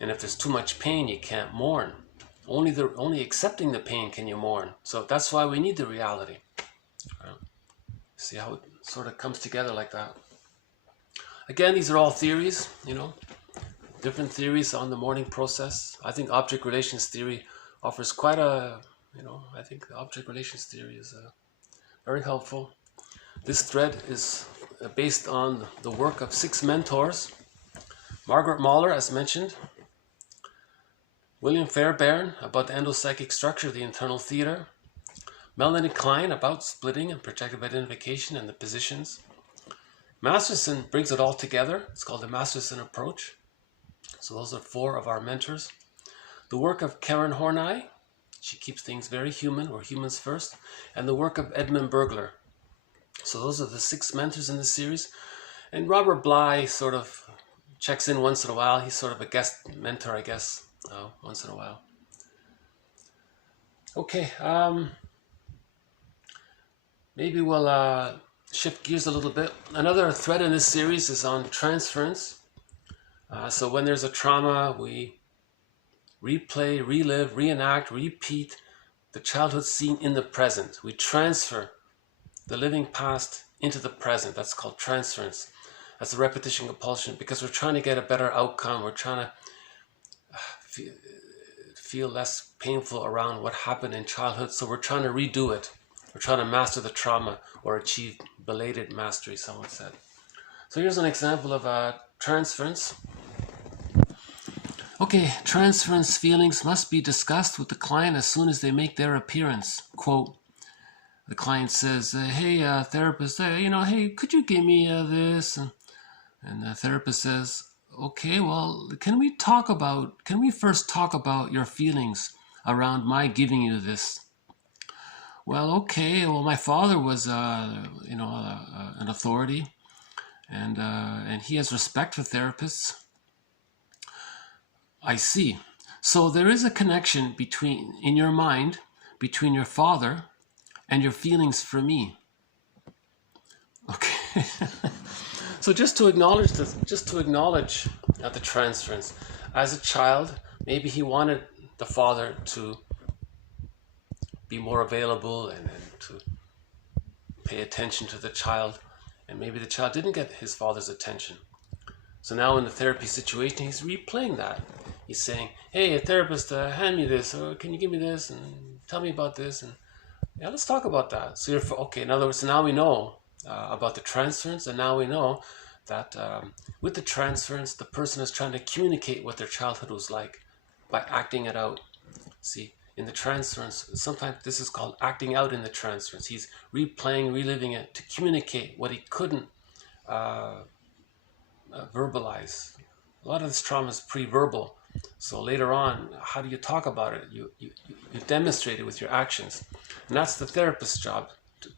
And if there's too much pain, you can't mourn. Only accepting the pain can you mourn. So that's why we need the reality. See how it sort of comes together like that. Again, these are all theories, different theories on the mourning process. I think object relations theory offers quite a, I think the object relations theory is very helpful. This thread is based on the work of 6 mentors. Margaret Mahler, as mentioned. William Fairbairn, about the endopsychic structure of the internal theater. Melanie Klein, about splitting and projective identification and the positions. Masterson brings it all together. It's called the Masterson approach. So those are 4 of our mentors. The work of Karen Horney, she keeps things very human, or humans first. And the work of Edmund Bergler. So those are the 6 mentors in this series. And Robert Bly sort of checks in once in a while. He's sort of a guest mentor, I guess, once in a while. Okay, maybe we'll shift gears a little bit. Another thread in this series is on transference. So when there's a trauma, we replay, relive, reenact, repeat the childhood scene in the present. We transfer the living past into the present. That's called transference. That's a repetition compulsion, because we're trying to get a better outcome. We're trying to feel less painful around what happened in childhood. So we're trying to redo it. We're trying to master the trauma, or achieve belated mastery, someone said. So here's an example of transference. Okay, transference feelings must be discussed with the client as soon as they make their appearance. Quote, the client says, hey, therapist, hey, could you give me this? And the therapist says, okay, well, can we first talk about your feelings around my giving you this? Well, okay, well, my father was, an authority, and he has respect for therapists. I see. So there is a connection in your mind between your father and your feelings for me. Okay. So just to acknowledge the transference. As a child, maybe he wanted the father to be more available and to pay attention to the child, and maybe the child didn't get his father's attention. So now in the therapy situation, he's replaying that. He's saying, hey, therapist, hand me this, or can you give me this, and tell me about this, and yeah, let's talk about that. So okay, in other words, now we know about the transference, and now we know that with the transference, the person is trying to communicate what their childhood was like by acting it out. See, in the transference, sometimes this is called acting out in the transference. He's replaying, reliving it to communicate what he couldn't verbalize. A lot of this trauma is pre-verbal. So later on, how do you talk about it? You demonstrate it with your actions. And that's the therapist's job,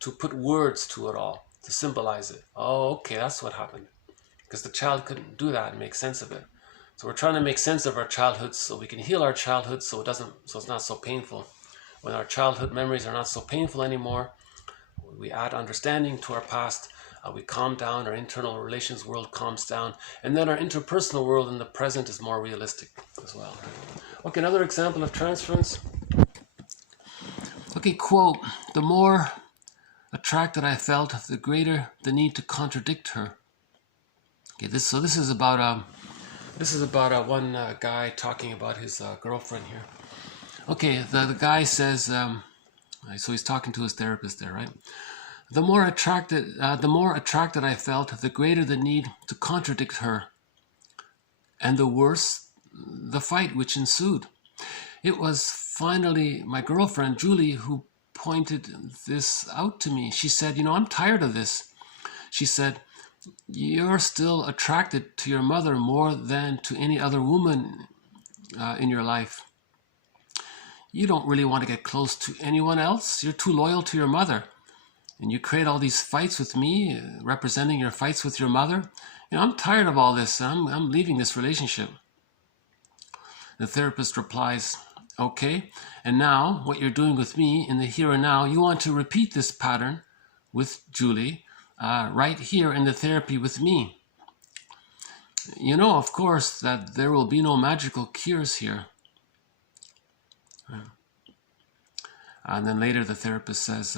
to put words to it all, to symbolize it. Oh, okay, that's what happened. Because the child couldn't do that and make sense of it. So we're trying to make sense of our childhood so we can heal our childhood so it's not so painful. When our childhood memories are not so painful anymore, we add understanding to our past, we calm down, our internal relations world calms down, and then our interpersonal world in the present is more realistic as well. Okay, another example of transference. Okay, quote, "The more attracted I felt, the greater the need to contradict her." Okay, this is about one guy talking about his girlfriend here. Okay, the guy says, so he's talking to his therapist there, right? The more attracted I felt, the greater the need to contradict her, and the worse the fight which ensued. It was finally my girlfriend, Julie, who pointed this out to me. She said, "I'm tired of this." She said, "You're still attracted to your mother more than to any other woman in your life. You don't really want to get close to anyone else. You're too loyal to your mother. And you create all these fights with me, representing your fights with your mother. I'm tired of all this. I'm leaving this relationship." The therapist replies, "Okay, and now what you're doing with me in the here and now, you want to repeat this pattern with Julie right here in the therapy with me. You know, of course, that there will be no magical cures here." And then later the therapist says,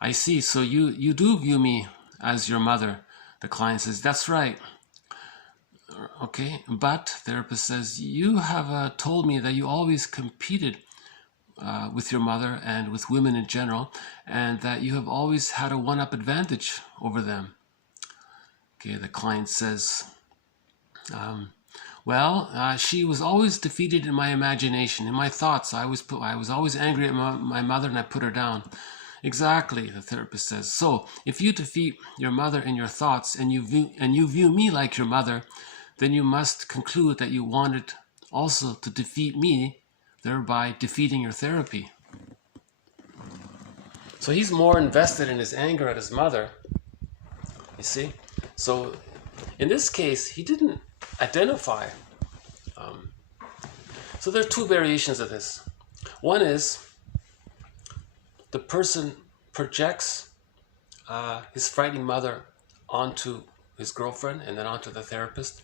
"I see, so you do view me as your mother." The client says, "That's right." Okay, but therapist says, "You have told me that you always competed with your mother and with women in general, and that you have always had a one-up advantage over them." Okay, the client says, she was always defeated in my imagination, in my thoughts. I was always angry at my mother and I put her down." "Exactly," the therapist says. "So if you defeat your mother in your thoughts and you view me like your mother, then you must conclude that you wanted also to defeat me, thereby defeating your therapy." So he's more invested in his anger at his mother, you see. So in this case, he didn't identify. So there are two variations of this. One is the person projects his frightening mother onto his girlfriend and then onto the therapist,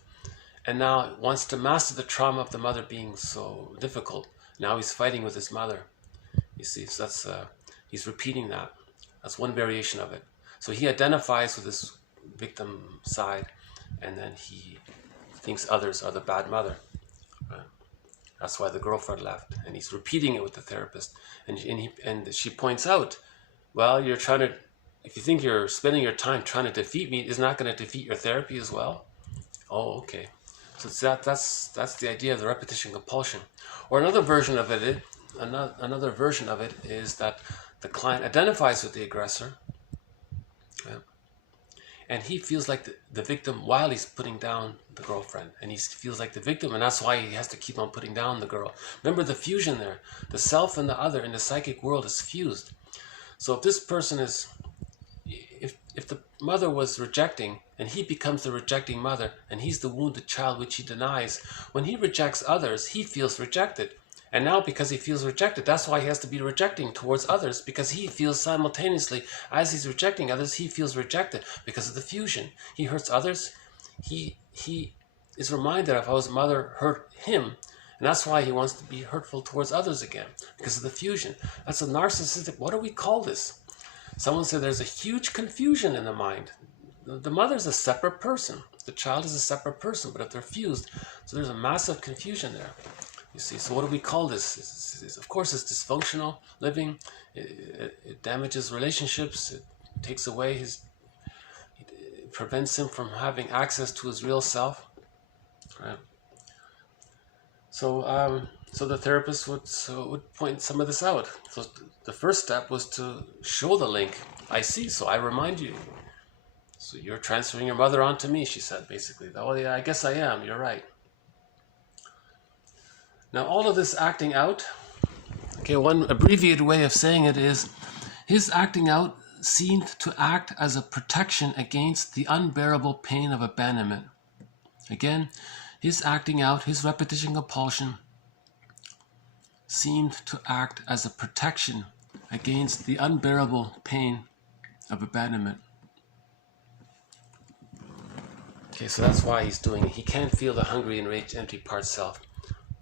and now wants to master the trauma of the mother being so difficult. Now he's fighting with his mother, you see. So that's he's repeating that. That's one variation of it. So he identifies with his victim side, and then he thinks others are the bad mother. Right? That's why the girlfriend left, and he's repeating it with the therapist. And she points out, "Well, if you think you're spending your time trying to defeat me, isn't that going to defeat your therapy as well?" Oh, okay. So that's the idea of the repetition compulsion. Or another version of it is that the client identifies with the aggressor, and he feels like the victim while he's putting down the girlfriend, and he feels like the victim, and that's why he has to keep on putting down the girl. Remember the fusion there. The self and the other in the psychic world is fused. So if this person is, if the mother was rejecting, and he becomes the rejecting mother, and he's the wounded child which he denies, when he rejects others, he feels rejected. And now because he feels rejected, that's why he has to be rejecting towards others, because he feels simultaneously, as he's rejecting others, he feels rejected because of the fusion. He hurts others. He is reminded of how his mother hurt him, and that's why he wants to be hurtful towards others again, because of the fusion. That's a narcissistic, what do we call this? Someone said there's a huge confusion in the mind. The mother's a separate person. The child is a separate person, but if they're fused, so there's a massive confusion there. You see, so what do we call this? Of course, it's dysfunctional living. It damages relationships. It takes away prevents him from having access to his real self. Right? So, so the therapist would point some of this out. So the first step was to show the link. I see, so I remind you. So you're transferring your mother onto me, she said, basically. Oh yeah, I guess I am, you're right. Now all of this acting out, okay, one abbreviated way of saying it is, his acting out seemed to act as a protection against the unbearable pain of abandonment. Again, his acting out, his repetition compulsion, seemed to act as a protection against the unbearable pain of abandonment. Okay, so that's why he's doing it. He can't feel the hungry, enraged, empty part self.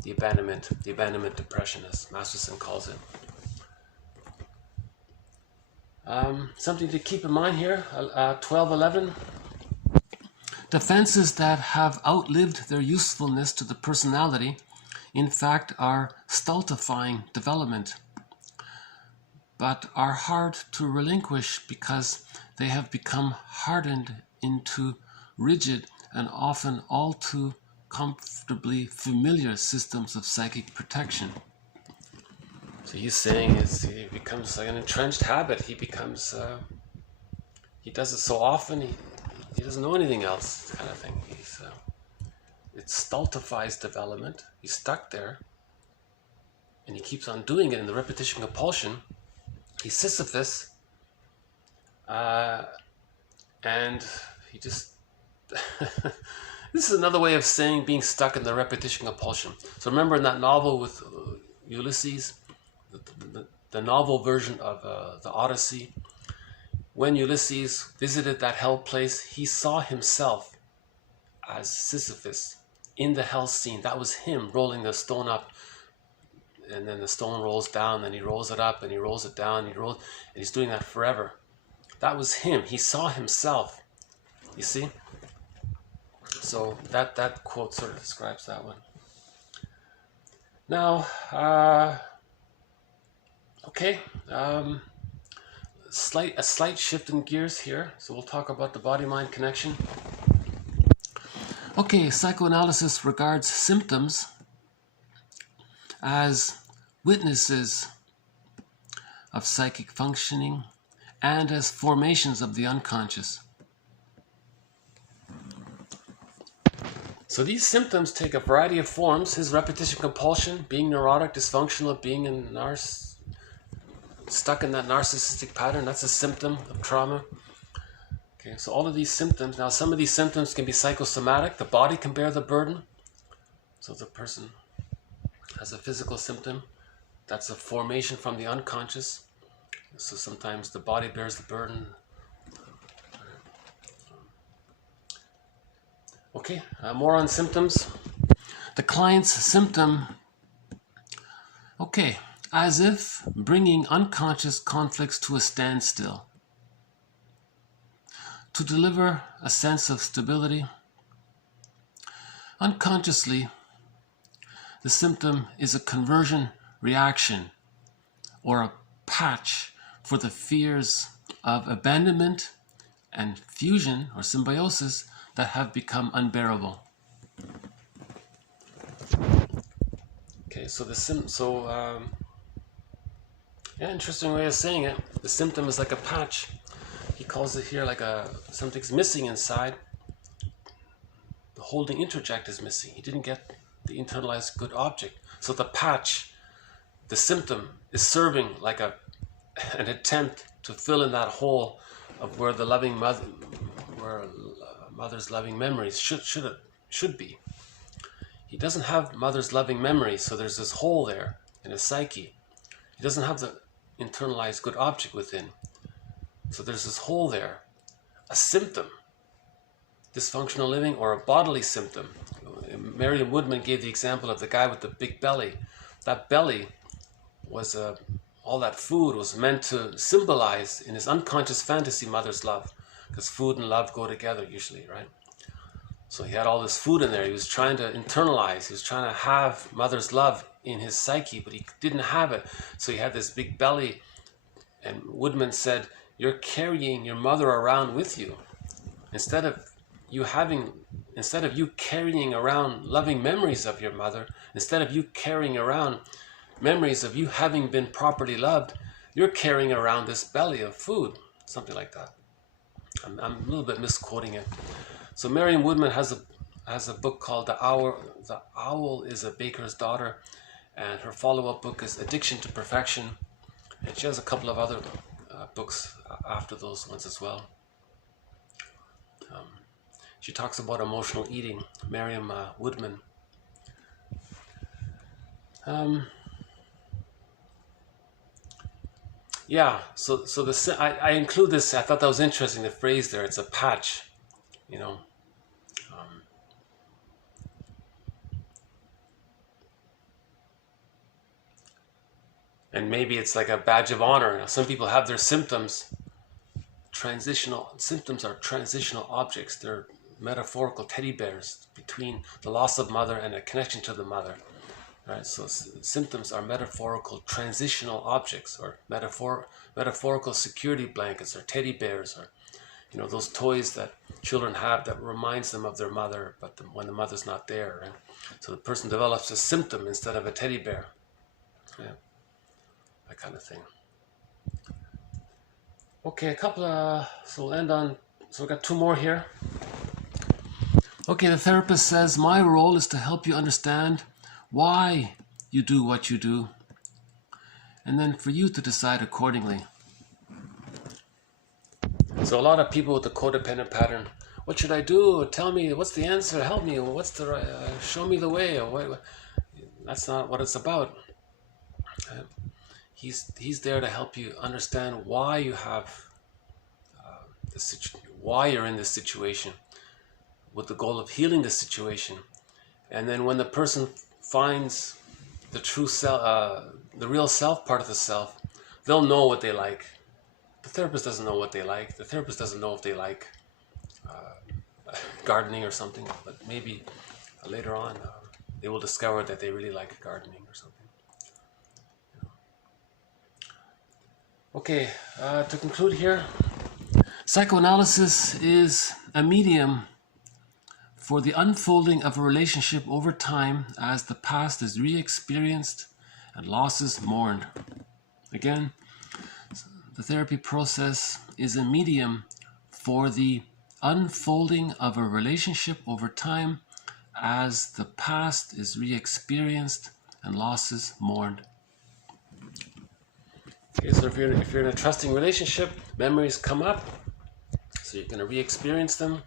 The abandonment depression, as Masterson calls it. Something to keep in mind here, 1211. Defenses that have outlived their usefulness to the personality, in fact, are stultifying development, but are hard to relinquish because they have become hardened into rigid and often all too comfortably familiar systems of psychic protection. So he's saying it becomes like an entrenched habit. He becomes, he does it so often, he doesn't know anything else, kind of thing. It stultifies development. He's stuck there, and he keeps on doing it in the repetition compulsion. He's Sisyphus, and he just... This is another way of saying being stuck in the repetition compulsion. So remember in that novel with Ulysses, the novel version of the Odyssey, when Ulysses visited that hell place, he saw himself as Sisyphus in the hell scene. That was him rolling the stone up, and then the stone rolls down, and he rolls it up, and he rolls it down, and he's doing that forever. That was him. He saw himself. You see? So that quote sort of describes that one. Now, okay, a slight shift in gears here. So we'll talk about the body-mind connection. Okay, psychoanalysis regards symptoms as witnesses of psychic functioning and as formations of the unconscious. So these symptoms take a variety of forms. His repetition compulsion, being neurotic, dysfunctional, being stuck in that narcissistic pattern, that's a symptom of trauma. Okay, so all of these symptoms, now some of these symptoms can be psychosomatic. The body can bear the burden. So if the person has a physical symptom, that's a formation from the unconscious. So sometimes the body bears the burden. Okay, more on symptoms. The client's symptom, okay, as if bringing unconscious conflicts to a standstill. To deliver a sense of stability. Unconsciously, the symptom is a conversion reaction or a patch for the fears of abandonment and fusion or symbiosis that have become unbearable. Okay, so yeah, interesting way of saying it. The symptom is like a patch. He calls it here like something's missing inside. The holding interject is missing. He didn't get the internalized good object. So the patch, the symptom, is serving like an attempt to fill in that hole of where the loving mother, where mother's loving memories should be. He doesn't have mother's loving memories, so there's this hole there in his psyche. He doesn't have the internalized good object within. So there's this hole there, a symptom, dysfunctional living or a bodily symptom. Marion Woodman gave the example of the guy with the big belly. That belly was, all that food was meant to symbolize in his unconscious fantasy mother's love. Because food and love go together usually, right? So he had all this food in there. He was trying to internalize. He was trying to have mother's love in his psyche, but he didn't have it. So he had this big belly. And Woodman said, you're carrying your mother around with you. instead of you carrying around loving memories of your mother, instead of you carrying around memories of you having been properly loved, you're carrying around this belly of food, something like that. I'm a little bit misquoting it. So Marion Woodman has a book called The Owl is a Baker's Daughter, and her follow-up book is Addiction to Perfection, and she has a couple of other books after those ones as well. She talks about emotional eating, Mariam Woodman. Yeah, so I include this. I thought that was interesting. The phrase there, it's a patch, you know. And maybe it's like a badge of honor. Some people have their symptoms. Symptoms are transitional objects. They're metaphorical teddy bears between the loss of mother and a connection to the mother. Right? So symptoms are metaphorical transitional objects, or metaphorical security blankets, or teddy bears, or those toys that children have that reminds them of their mother, but when the mother's not there. Right? So the person develops a symptom instead of a teddy bear. Yeah. That kind of thing. Okay, so we'll end on, so we got two more here. Okay, the therapist says, my role is to help you understand why you do what you do, and then for you to decide accordingly. So a lot of people with the codependent pattern, what should I do? Tell me, what's the answer? Help me. What's the show me the way? Or what? That's not what it's about. He's there to help you understand why you have why you're in this situation, with the goal of healing the situation. And then when the person finds the true self, the real self part of the self, they'll know what they like. The therapist doesn't know what they like. The therapist doesn't know if they like gardening or something, but maybe later on they will discover that they really like gardening or something. Okay, to conclude here, psychoanalysis is a medium for the unfolding of a relationship over time as the past is re-experienced and losses mourned. Again, the therapy process is a medium for the unfolding of a relationship over time as the past is re-experienced and losses mourned. Okay, so if you're in a trusting relationship, memories come up, so you're going to re-experience them,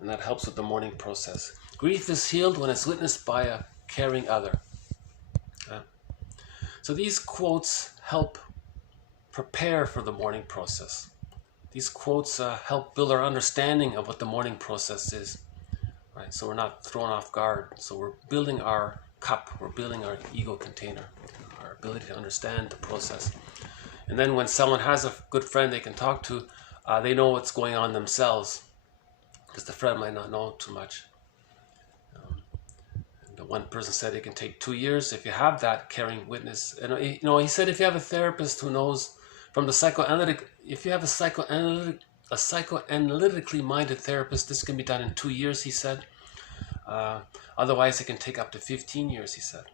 and that helps with the mourning process. Grief is healed when it's witnessed by a caring other. So these quotes help prepare for the mourning process. These quotes help build our understanding of what the mourning process is. Right? So we're not thrown off guard. So we're building our cup, we're building our ego container, our ability to understand the process. And then when someone has a good friend they can talk to, they know what's going on themselves, because the friend might not know too much. And the one person said it can take 2 years if you have that caring witness. And he said if you have a therapist who knows from the psychoanalytic, if you have a psychoanalytically minded therapist, this can be done in 2 years, he said. Otherwise, it can take up to 15 years, he said.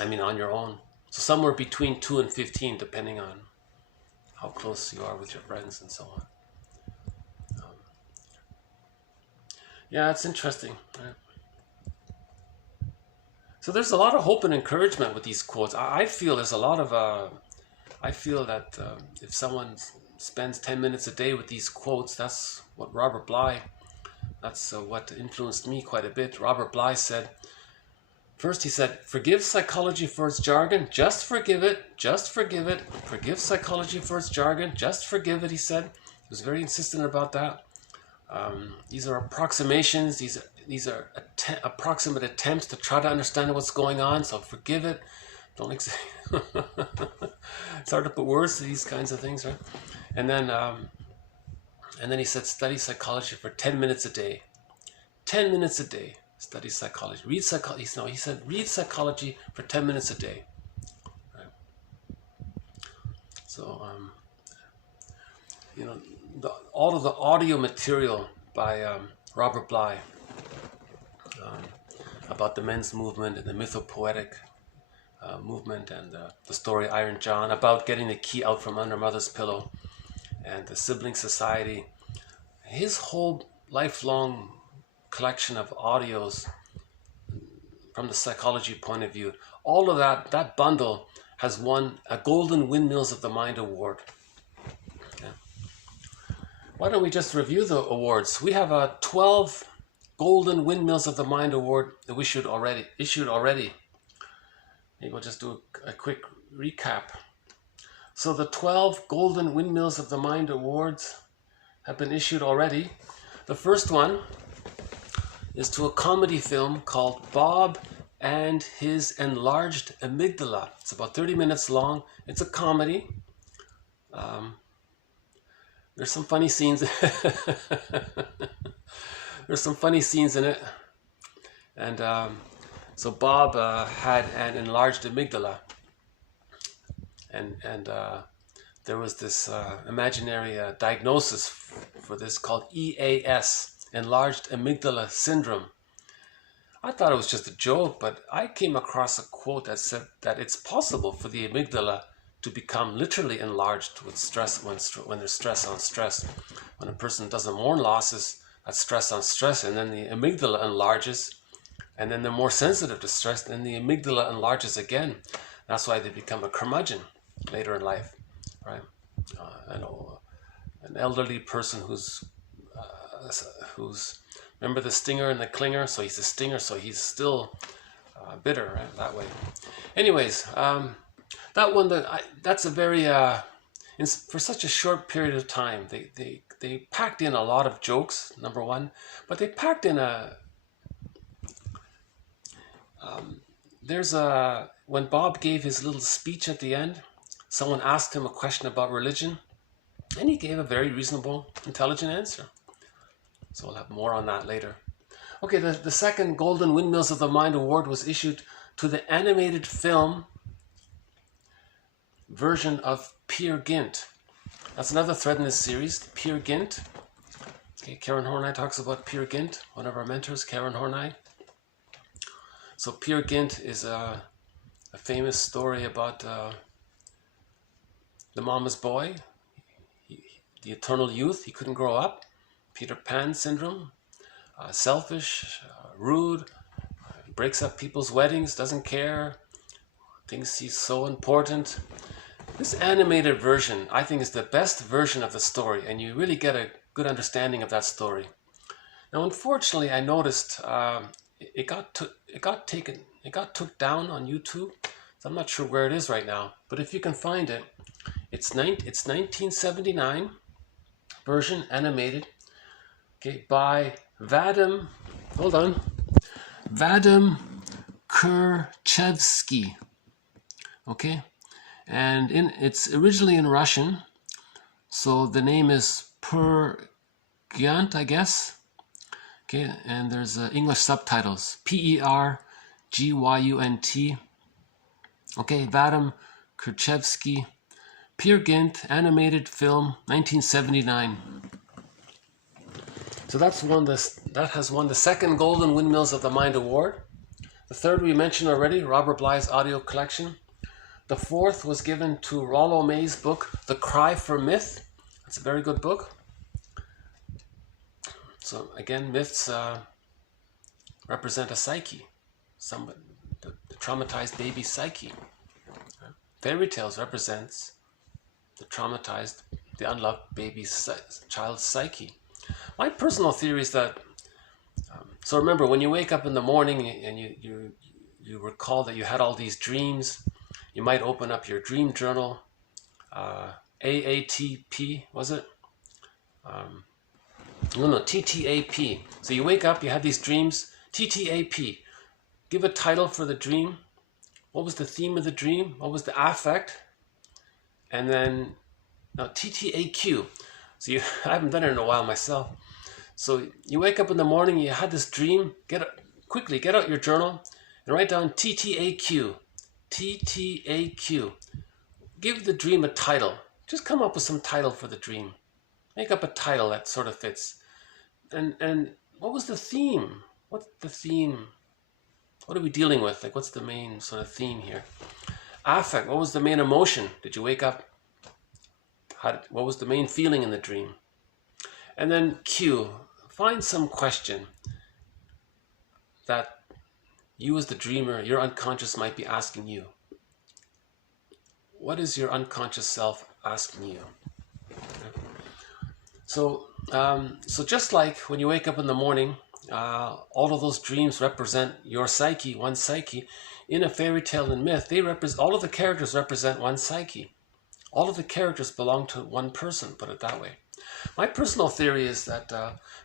I mean, on your own. So somewhere between 2 and 15, depending on how close you are with your friends and so on. Yeah, it's interesting. Right? So there's a lot of hope and encouragement with these quotes. I feel there's a lot of... I feel that if someone spends 10 minutes a day with these quotes, that's what Robert Bly... That's what influenced me quite a bit. Robert Bly said, first he said, forgive psychology for its jargon, just forgive it, just forgive it. Forgive psychology for its jargon, just forgive it, he said. He was very insistent about that. These are approximations, these are approximate attempts to try to understand what's going on, so forgive it. Don't it's hard to put words to these kinds of things, right? And then he said, study psychology for 10 minutes a day. 10 minutes a day, study psychology. Read psychology. No, he said, read psychology for 10 minutes a day. Right? So, all of the audio material by Robert Bly about the men's movement and the mythopoetic movement, and the story Iron John, about getting the key out from under mother's pillow, and the sibling society. His whole lifelong collection of audios from the psychology point of view, all of that bundle has won a Golden Windmills of the Mind award. Okay. Why don't we just review the awards? We have a 12 Golden Windmills of the Mind award that we issued already. Maybe we'll just do a quick recap. So the 12 Golden Windmills of the Mind awards have been issued already. The first one is to a comedy film called Bob and His Enlarged Amygdala. It's about 30 minutes long. It's a comedy. There's some funny scenes. There's some funny scenes in it. And so Bob had an enlarged amygdala. And there was this imaginary diagnosis for this called EAS, Enlarged Amygdala Syndrome. I thought it was just a joke, but I came across a quote that said that it's possible for the amygdala to become literally enlarged with stress when there's stress on stress. When a person doesn't mourn losses, that's stress on stress, and then the amygdala enlarges, and then they're more sensitive to stress, then the amygdala enlarges again. That's why they become a curmudgeon later in life, right? I know an elderly person who's remember the stinger and the clinger? So he's a stinger, so he's still bitter, right? That way. Anyways, that one, that's a very, for such a short period of time, they packed in a lot of jokes, number one, but they packed in when Bob gave his little speech at the end, someone asked him a question about religion, and he gave a very reasonable, intelligent answer. So we'll have more on that later. Okay, the second Golden Windmills of the Mind award was issued to the animated film version of Peer Gynt. That's another thread in this series, Peer Gynt. Okay, Karen Horney talks about Peer Gynt, one of our mentors, Karen Horney. So Peer Gynt is a famous story about the mama's boy, the eternal youth. He couldn't grow up. Peter Pan syndrome, selfish, rude, breaks up people's weddings, doesn't care, thinks he's so important. This animated version, I think, is the best version of the story, and you really get a good understanding of that story. Now, unfortunately, I noticed it got took down on YouTube. So I'm not sure where it is right now, but if you can find it, it's 1979 version, animated. Okay, by Vadim Kurchevsky. Okay, and it's originally in Russian, so the name is Per Gyunt, I guess. Okay, and there's English subtitles, Pergyunt. Okay, Vadim Kurchevsky, Peer Gynt, animated film, 1979. So that has won the second Golden Windmills of the Mind award. The third we mentioned already, Robert Bly's audio collection. The fourth was given to Rollo May's book, The Cry for Myth. That's a very good book. So again, myths represent a psyche, the traumatized baby psyche. Fairy tales represents the traumatized, the unloved baby's child's psyche. My personal theory is that, so remember, when you wake up in the morning and you recall that you had all these dreams, you might open up your dream journal, AATP, was it? No, TTAP. So you wake up, you have these dreams, TTAP. Give a title for the dream. What was the theme of the dream? What was the affect? And then, now TTAQ. So I haven't done it in a while myself. So you wake up in the morning, you had this dream, quickly get out your journal and write down TTAQ. TTAQ. Give the dream a title. Just come up with some title for the dream. make up a title that sort of fits. And what was the theme? What's the theme? What are we dealing with? Like, what's the main sort of theme here? Affect. What was the main emotion? Did you wake up? What was the main feeling in the dream? And then Q. Find some question that you as the dreamer, your unconscious might be asking you. What is your unconscious self asking you? So just like when you wake up in the morning, all of those dreams represent your psyche, one psyche. In a fairy tale and myth, all of the characters represent one psyche. All of the characters belong to one person, put it that way. My personal theory is that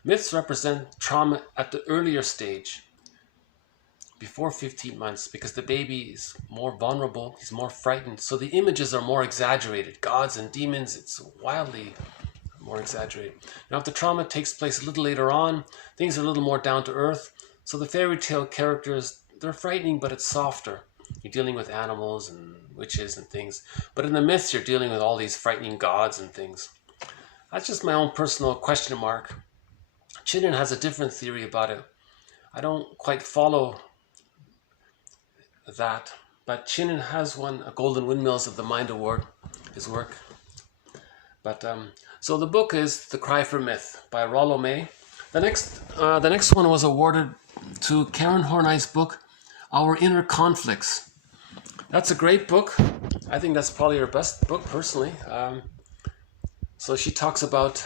myths represent trauma at the earlier stage, before 15 months, because the baby is more vulnerable, he's more frightened, so the images are more exaggerated. Gods and demons, it's wildly more exaggerated. Now, if the trauma takes place a little later on, things are a little more down to earth. So the fairy tale characters, they're frightening, but it's softer. You're dealing with animals and witches and things. But in the myths, you're dealing with all these frightening gods and things. That's just my own personal question mark. Chinen has a different theory about it. I don't quite follow that. But Chinen has won a Golden Windmills of the Mind Award, his work. But so the book is The Cry for Myth by Rollo May. The next one was awarded to Karen Horney's book, Our Inner Conflicts. That's a great book. I think that's probably her best book personally. So she talks about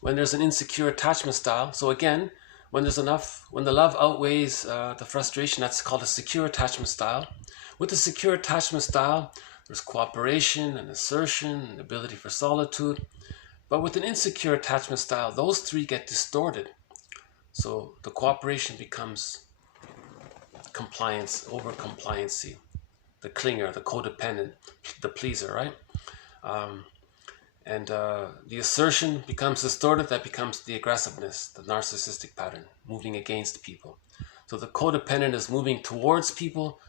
when there's an insecure attachment style. So again, when the love outweighs the frustration, that's called a secure attachment style. With the secure attachment style, there's cooperation and assertion and ability for solitude. But with an insecure attachment style, those three get distorted. So the cooperation becomes compliance, over compliancy, the clinger, the codependent, the pleaser, right? And the assertion becomes distorted. That becomes the aggressiveness, the narcissistic pattern, moving against people. So the codependent is moving towards people.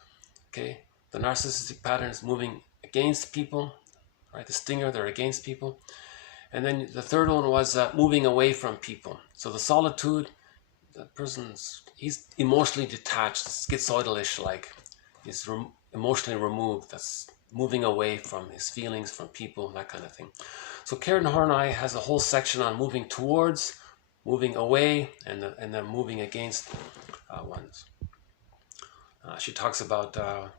Okay, the narcissistic pattern is moving against people, right? The stinger, they're against people. And then the third one was moving away from people. So the solitude, the he's emotionally detached, schizoidal-ish, like he's emotionally removed. That's moving away from his feelings, from people, that kind of thing. So Karen Horney has a whole section on moving towards, moving away, and then moving against ones. She talks about the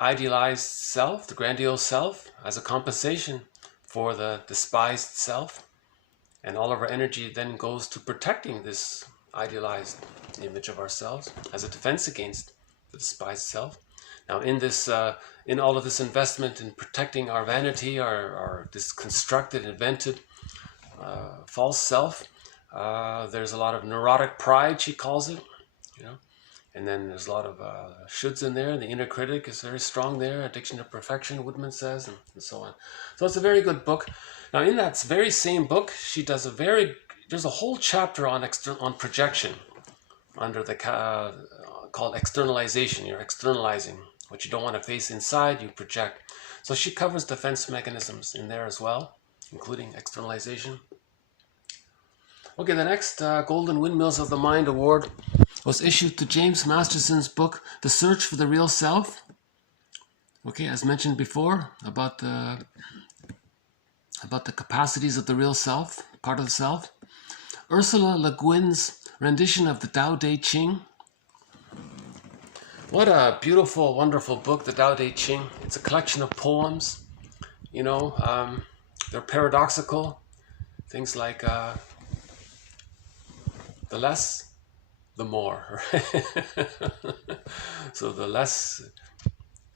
idealized self, the grandiose self, as a compensation for the despised self. And all of our energy then goes to protecting this idealized image of ourselves as a defense against the despised self. Now, in all of this investment in protecting our vanity, our this constructed, invented, false self, there's a lot of neurotic pride, she calls it, And then there's a lot of shoulds in there. The inner critic is very strong there. Addiction to perfection, Woodman says, and so on. So it's a very good book. Now, in that very same book, she does there's a whole chapter on projection under the called externalization. You're externalizing what you don't want to face inside, you project. So she covers defense mechanisms in there as well, including externalization. Okay, the next Golden Windmills of the Mind Award was issued to James Masterson's book, The Search for the Real Self. Okay, as mentioned before, about the capacities of the real self, part of the self. Ursula Le Guin's rendition of the Tao Te Ching. What a beautiful, wonderful book, the Tao Te Ching. It's a collection of poems. They're paradoxical. Things like the less, the more. So the less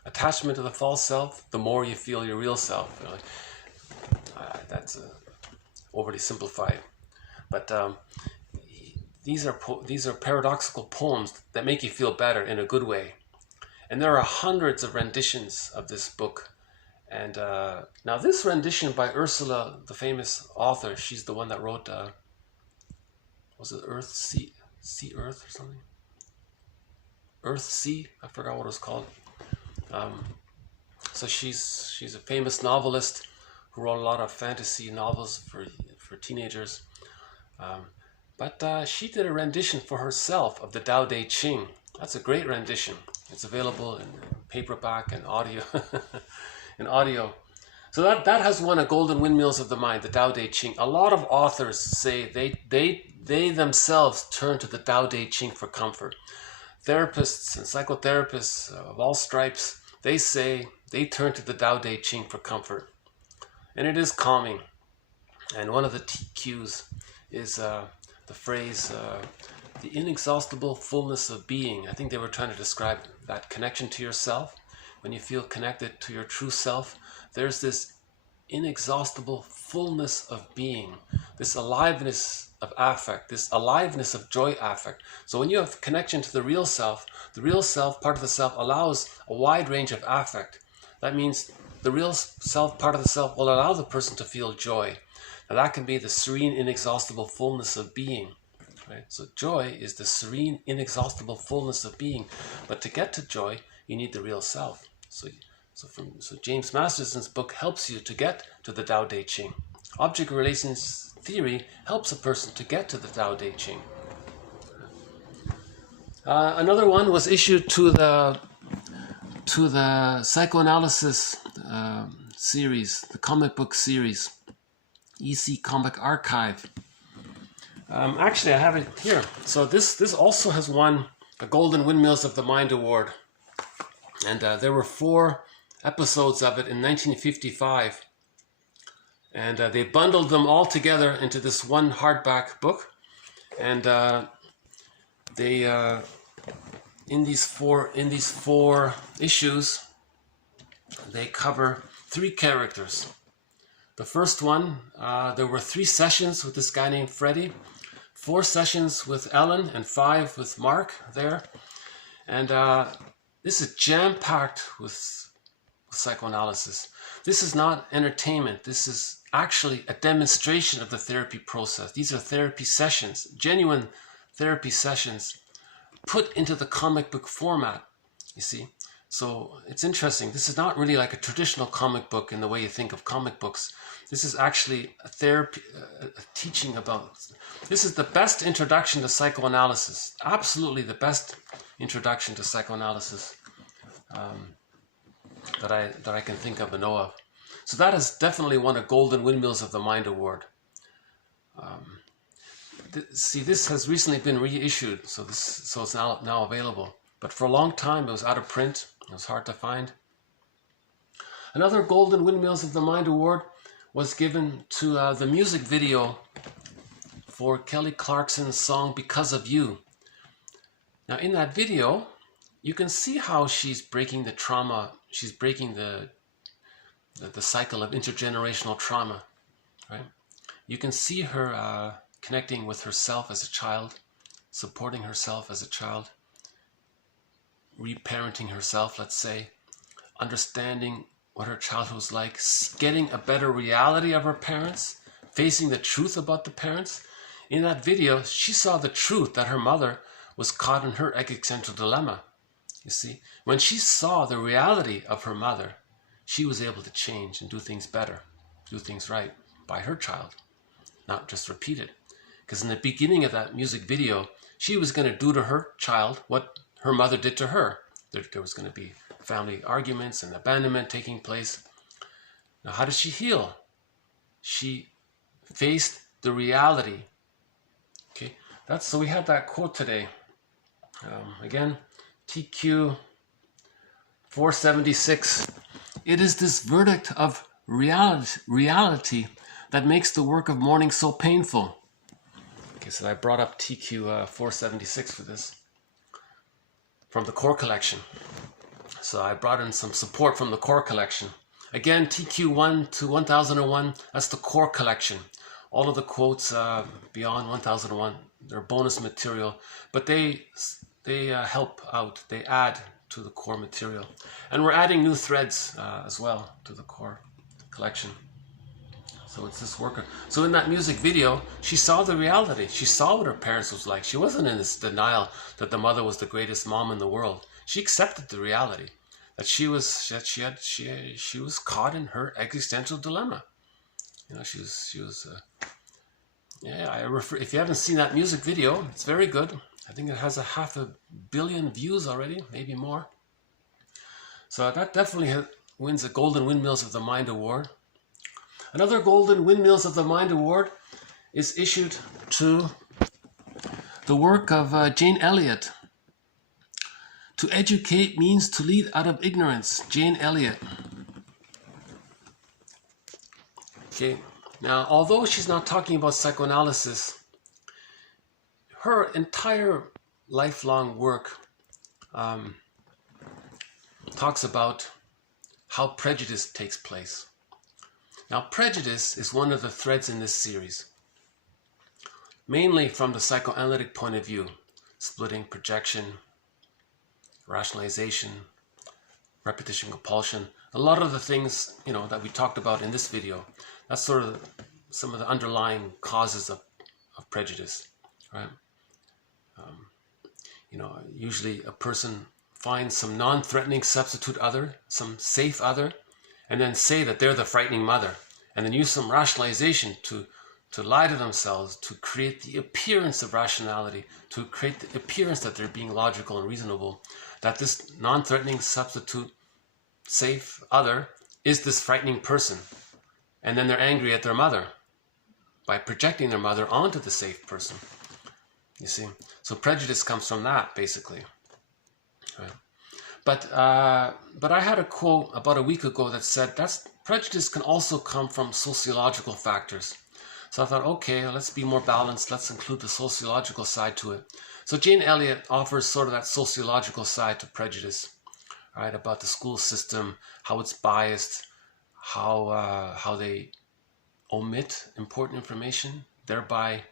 attachment to the false self, the more you feel your real self. That's overly simplified, but these are paradoxical poems that make you feel better in a good way. And there are hundreds of renditions of this book. And now this rendition by Ursula, the famous author, she's the one that wrote, was it Earth, Sea, Earth or something? Earth, Sea, I forgot what it was called. So she's a famous novelist who wrote a lot of fantasy novels for teenagers. But she did a rendition for herself of the Tao Te Ching. That's a great rendition. It's available in paperback and audio. in audio. So that has won a Golden Windmills of the Mind, the Tao Te Ching. A lot of authors say they themselves turn to the Tao Te Ching for comfort. Therapists and psychotherapists of all stripes, they say they turn to the Tao Te Ching for comfort. And it is calming. And one of the TQs is the phrase, the inexhaustible fullness of being. I think they were trying to describe that connection to yourself. When you feel connected to your true self, there's this inexhaustible fullness of being, this aliveness of affect, this aliveness of joy affect. So when you have connection to the real self, part of the self, allows a wide range of affect. That means the real self, part of the self, will allow the person to feel joy. Now that can be the serene, inexhaustible fullness of being. Right? So joy is the serene, inexhaustible fullness of being. But to get to joy, you need the real self. So James Masterson's book helps you to get to the Tao Te Ching. Object relations theory helps a person to get to the Tao Te Ching. Another one was issued to the psychoanalysis series, the comic book series, EC Comic Archive. Actually, I have it here. So this also has won a Golden Windmills of the Mind Award. And there were 4 episodes of it in 1955. And they bundled them all together into this one hardback book. And they in these four issues, they cover 3 characters. The first one, there were 3 sessions with this guy named Freddie, 4 sessions with Ellen, and 5 with Mark there. And this is jam-packed with psychoanalysis. This is not entertainment. This is actually a demonstration of the therapy process. These are therapy sessions, genuine therapy sessions, put into the comic book format, you see. So it's interesting. This is not really like a traditional comic book in the way you think of comic books. This is actually a therapy, a teaching about. This is the best introduction to psychoanalysis. Absolutely the best introduction to psychoanalysis that I can think of and know of. So that has definitely won a Golden Windmills of the Mind Award. See, this has recently been reissued, so it's now available. But for a long time, it was out of print. It was hard to find. Another Golden Windmills of the Mind Award was given to the music video for Kelly Clarkson's song Because of You. Now in that video, you can see how she's breaking the trauma. She's breaking the cycle of intergenerational trauma, right? You can see her connecting with herself as a child, supporting herself as a child, reparenting herself, let's say, understanding what her childhood was like, getting a better reality of her parents, facing the truth about the parents. In that video, she saw the truth that her mother was caught in her existential dilemma. You see, when she saw the reality of her mother, she was able to change and do things better, do things right by her child, not just repeat it. Because in the beginning of that music video, she was going to do to her child what her mother did to her. There was going to be family arguments and abandonment taking place. Now, how did she heal? She faced the reality. Okay, so we had that quote today. Again, TQ 476. It is this verdict of reality that makes the work of mourning so painful. Okay, so I brought up TQ 476 for this, from the core collection. So I brought in some support from the core collection. Again, TQ 1 to 1001, that's the core collection. All of the quotes beyond 1001, they're bonus material, but they help out, they add to the core material. And we're adding new threads as well to the core collection. So it's this worker. So in that music video, she saw the reality. She saw what her parents was like. She wasn't in this denial that the mother was the greatest mom in the world. She accepted the reality that she was caught in her existential dilemma. You know, she was yeah, if you haven't seen that music video, it's very good. I think it has 500 million views already, maybe more. So that definitely wins a Golden Windmills of the Mind Award. Another Golden Windmills of the Mind Award is issued to the work of Jane Elliott. To educate means to lead out of ignorance. Jane Elliott. Okay, now although she's not talking about psychoanalysis, her entire lifelong work talks about how prejudice takes place. Now, prejudice is one of the threads in this series, mainly from the psychoanalytic point of view, splitting, projection, rationalization, repetition, compulsion. A lot of the things, you know, that we talked about in this video, that's sort of some of the underlying causes of prejudice, right? You know, usually a person finds some non-threatening substitute other, some safe other, and then say that they're the frightening mother, and then use some rationalization to lie to themselves, to create the appearance of rationality, to create the appearance that they're being logical and reasonable, that this non-threatening substitute safe other is this frightening person. And then they're angry at their mother by projecting their mother onto the safe person. You see? So prejudice comes from that, basically. Right? But I had a quote about a week ago that said prejudice can also come from sociological factors. So I thought, okay, let's be more balanced. Let's include the sociological side to it. So Jane Elliott offers sort of that sociological side to prejudice, right? About the school system, how it's biased, how they omit important information, thereby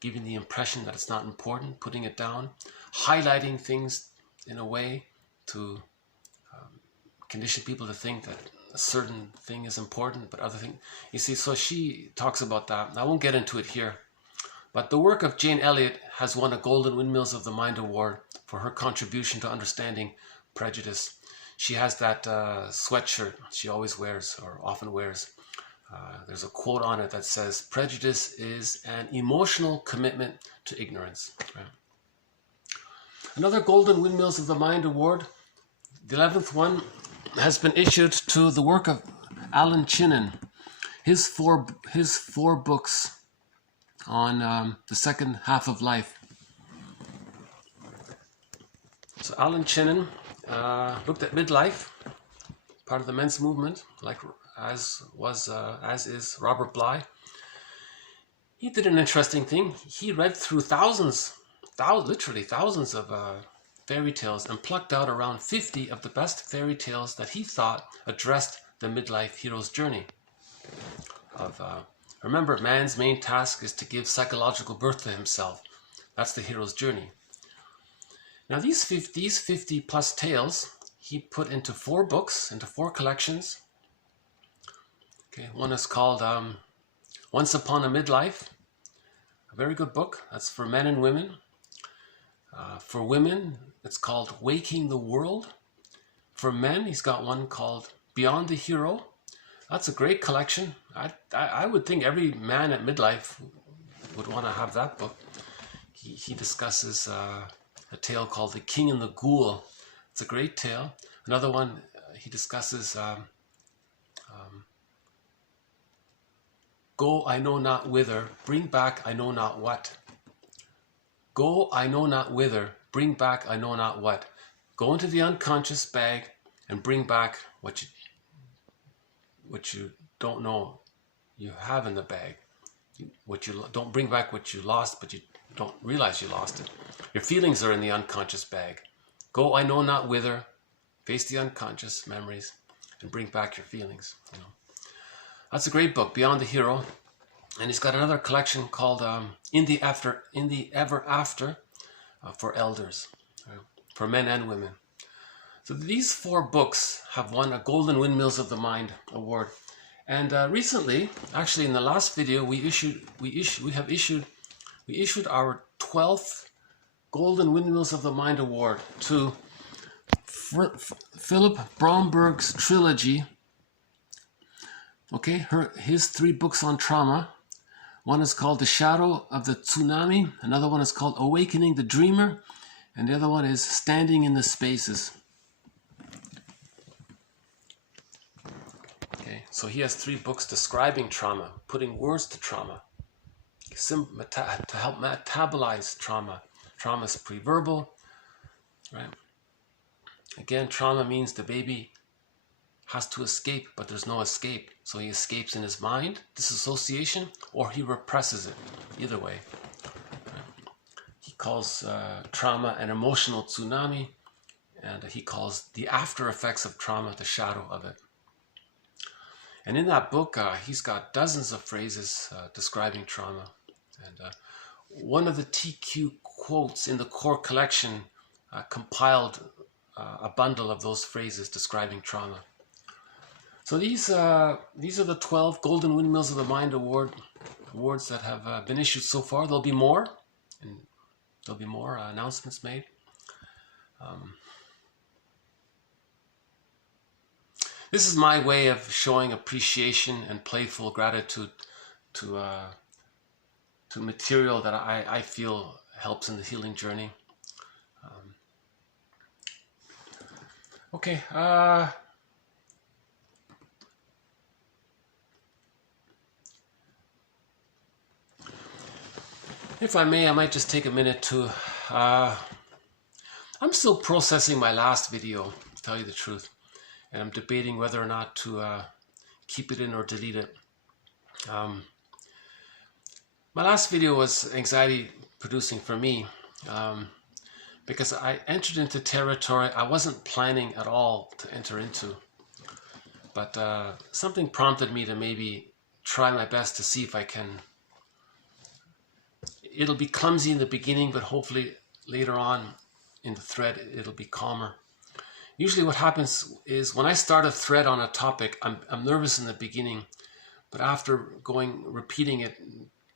giving the impression that it's not important, putting it down, highlighting things in a way to condition people to think that a certain thing is important, but other thing, you see, so she talks about that. I won't get into it here, but the work of Jane Elliott has won a Golden Windmills of the Mind Award for her contribution to understanding prejudice. She has that sweatshirt she always wears, or often wears. There's a quote on it that says, "Prejudice is an emotional commitment to ignorance." Right? Another Golden Windmills of the Mind Award, the 11th one, has been issued to the work of Alan Chinen. His four books on the second half of life. So Alan Chinen looked at midlife, part of the men's movement, like as is Robert Bly. He did an interesting thing. He read through literally thousands of fairy tales and plucked out around 50 of the best fairy tales that he thought addressed the midlife hero's journey. Remember, man's main task is to give psychological birth to himself. That's the hero's journey. Now these 50 plus tales he put into 4 books, into 4 collections. Okay, one is called Once Upon a Midlife, a very good book. That's for men and women. For women, it's called Waking the World. For men, he's got one called Beyond the Hero. That's a great collection. I would think every man at midlife would want to have that book. He discusses a tale called The King and the Ghoul. It's a great tale. Another one, he discusses Go I know not whither, bring back I know not what. Go I know not whither, bring back I know not what. Go into the unconscious bag and bring back what you don't know you have in the bag. Don't bring back what you lost, but you don't realize you lost it. Your feelings are in the unconscious bag. Go I know not whither, face the unconscious memories, and bring back your feelings. You know. That's a great book, Beyond the Hero. And he's got another collection called In the Ever After for elders, for men and women. So these 4 books have won a Golden Windmills of the Mind Award. And recently, actually in the last video, we issued our 12th Golden Windmills of the Mind Award to Philip Bromberg's trilogy, Okay, his 3 books on trauma. One is called The Shadow of the Tsunami. Another one is called Awakening the Dreamer. And the other one is Standing in the Spaces. Okay, so he has 3 books describing trauma, putting words to trauma, to help metabolize trauma. Trauma is pre-verbal, right? Again, trauma means the baby has to escape, but there's no escape. So he escapes in his mind, dissociation, or he represses it. Either way. He calls trauma an emotional tsunami, and he calls the after effects of trauma the shadow of it. And in that book, he's got dozens of phrases describing trauma. And one of the TQ quotes in the core collection compiled a bundle of those phrases describing trauma. So these are the 12 Golden Windmills of the Mind awards that have been issued so far. There'll be more, and there'll be more announcements made. This is my way of showing appreciation and playful gratitude to material that I feel helps in the healing journey. Okay. If I may, I might just take a minute to... I'm still processing my last video, to tell you the truth. And I'm debating whether or not to keep it in or delete it. My last video was anxiety producing for me because I entered into territory I wasn't planning at all to enter into. But something prompted me to maybe try my best to see if I can. It'll be clumsy in the beginning, but hopefully later on in the thread it'll be calmer. Usually what happens is when I start a thread on a topic, I'm nervous in the beginning, but after repeating it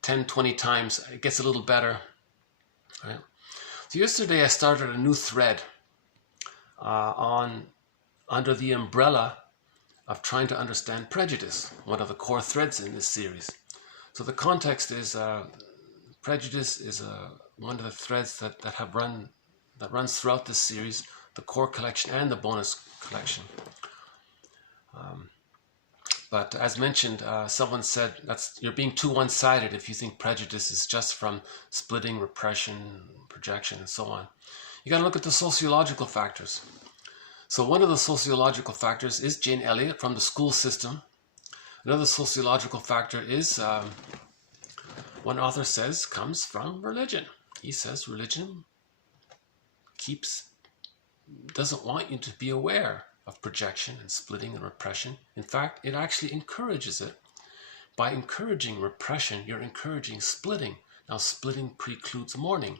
10, 20 times, it gets a little better. Right? So yesterday I started a new thread under the umbrella of trying to understand prejudice, one of the core threads in this series. So the context is prejudice is one of the threads that runs throughout this series, the core collection and the bonus collection. But as mentioned, someone said you're being too one-sided if you think prejudice is just from splitting, repression, projection, and so on. You got to look at the sociological factors. So one of the sociological factors is Jane Elliott from the school system. Another sociological factor is, one author says, comes from religion. He says religion doesn't want you to be aware of projection and splitting and repression. In fact, it actually encourages it. By encouraging repression, you're encouraging splitting. Now, splitting precludes mourning.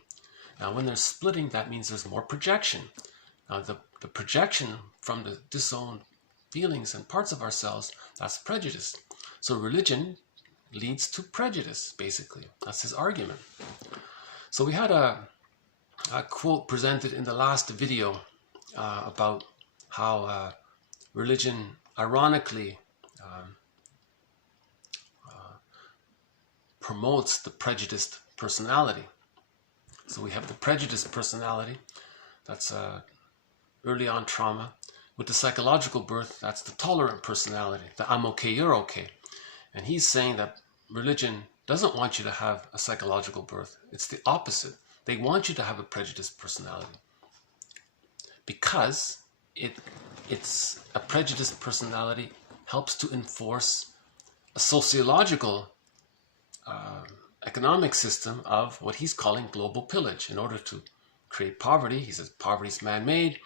Now, when there's splitting, that means there's more projection. Now, the projection from the disowned feelings and parts of ourselves, that's prejudice. So religion leads to prejudice, basically. That's his argument. So we had a quote presented in the last video about how religion ironically promotes the prejudiced personality. So we have the prejudiced personality, that's early on trauma. With the psychological birth, that's the tolerant personality, the I'm okay, you're okay. And he's saying that religion doesn't want you to have a psychological birth. It's the opposite. They want you to have a prejudiced personality because it's a prejudiced personality helps to enforce a sociological economic system of what he's calling global pillage. In order to create poverty, he says poverty is man-made.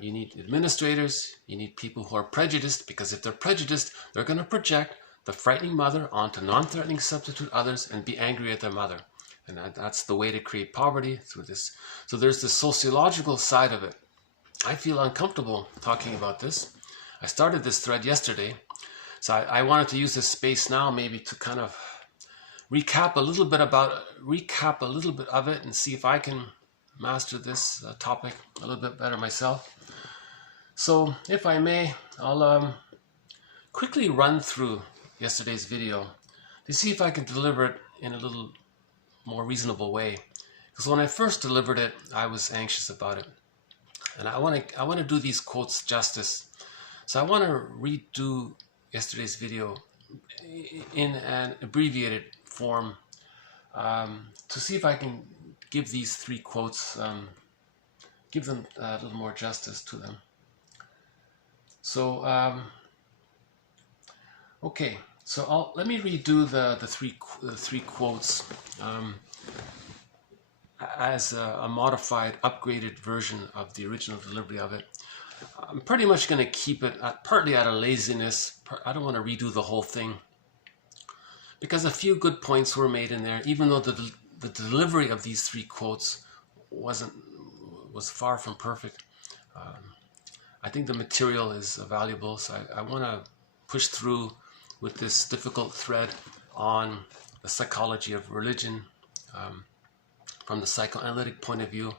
You need administrators, you need people who are prejudiced, because if they're prejudiced, they're going to project the frightening mother onto non-threatening substitute others and be angry at their mother. And that's the way to create poverty, through this. So there's the sociological side of it. I feel uncomfortable talking about this. I started this thread yesterday, so I wanted to use this space now maybe to kind of recap a little bit of it and see if I can master this topic a little bit better myself. So if I may, I'll quickly run through yesterday's video to see if I can deliver it in a little more reasonable way. Because when I first delivered it, I was anxious about it. And I want to do these quotes justice. So I want to redo yesterday's video in an abbreviated form to see if I can give these 3 quotes, give them a little more justice to them. So, okay, so let me redo the three quotes as a modified, upgraded version of the original delivery of it. I'm pretty much going to keep it partly out of laziness. I don't want to redo the whole thing because a few good points were made in there, even though the delivery of these 3 quotes was far from perfect. I think the material is valuable, so I want to push through with this difficult thread on the psychology of religion from the psychoanalytic point of view.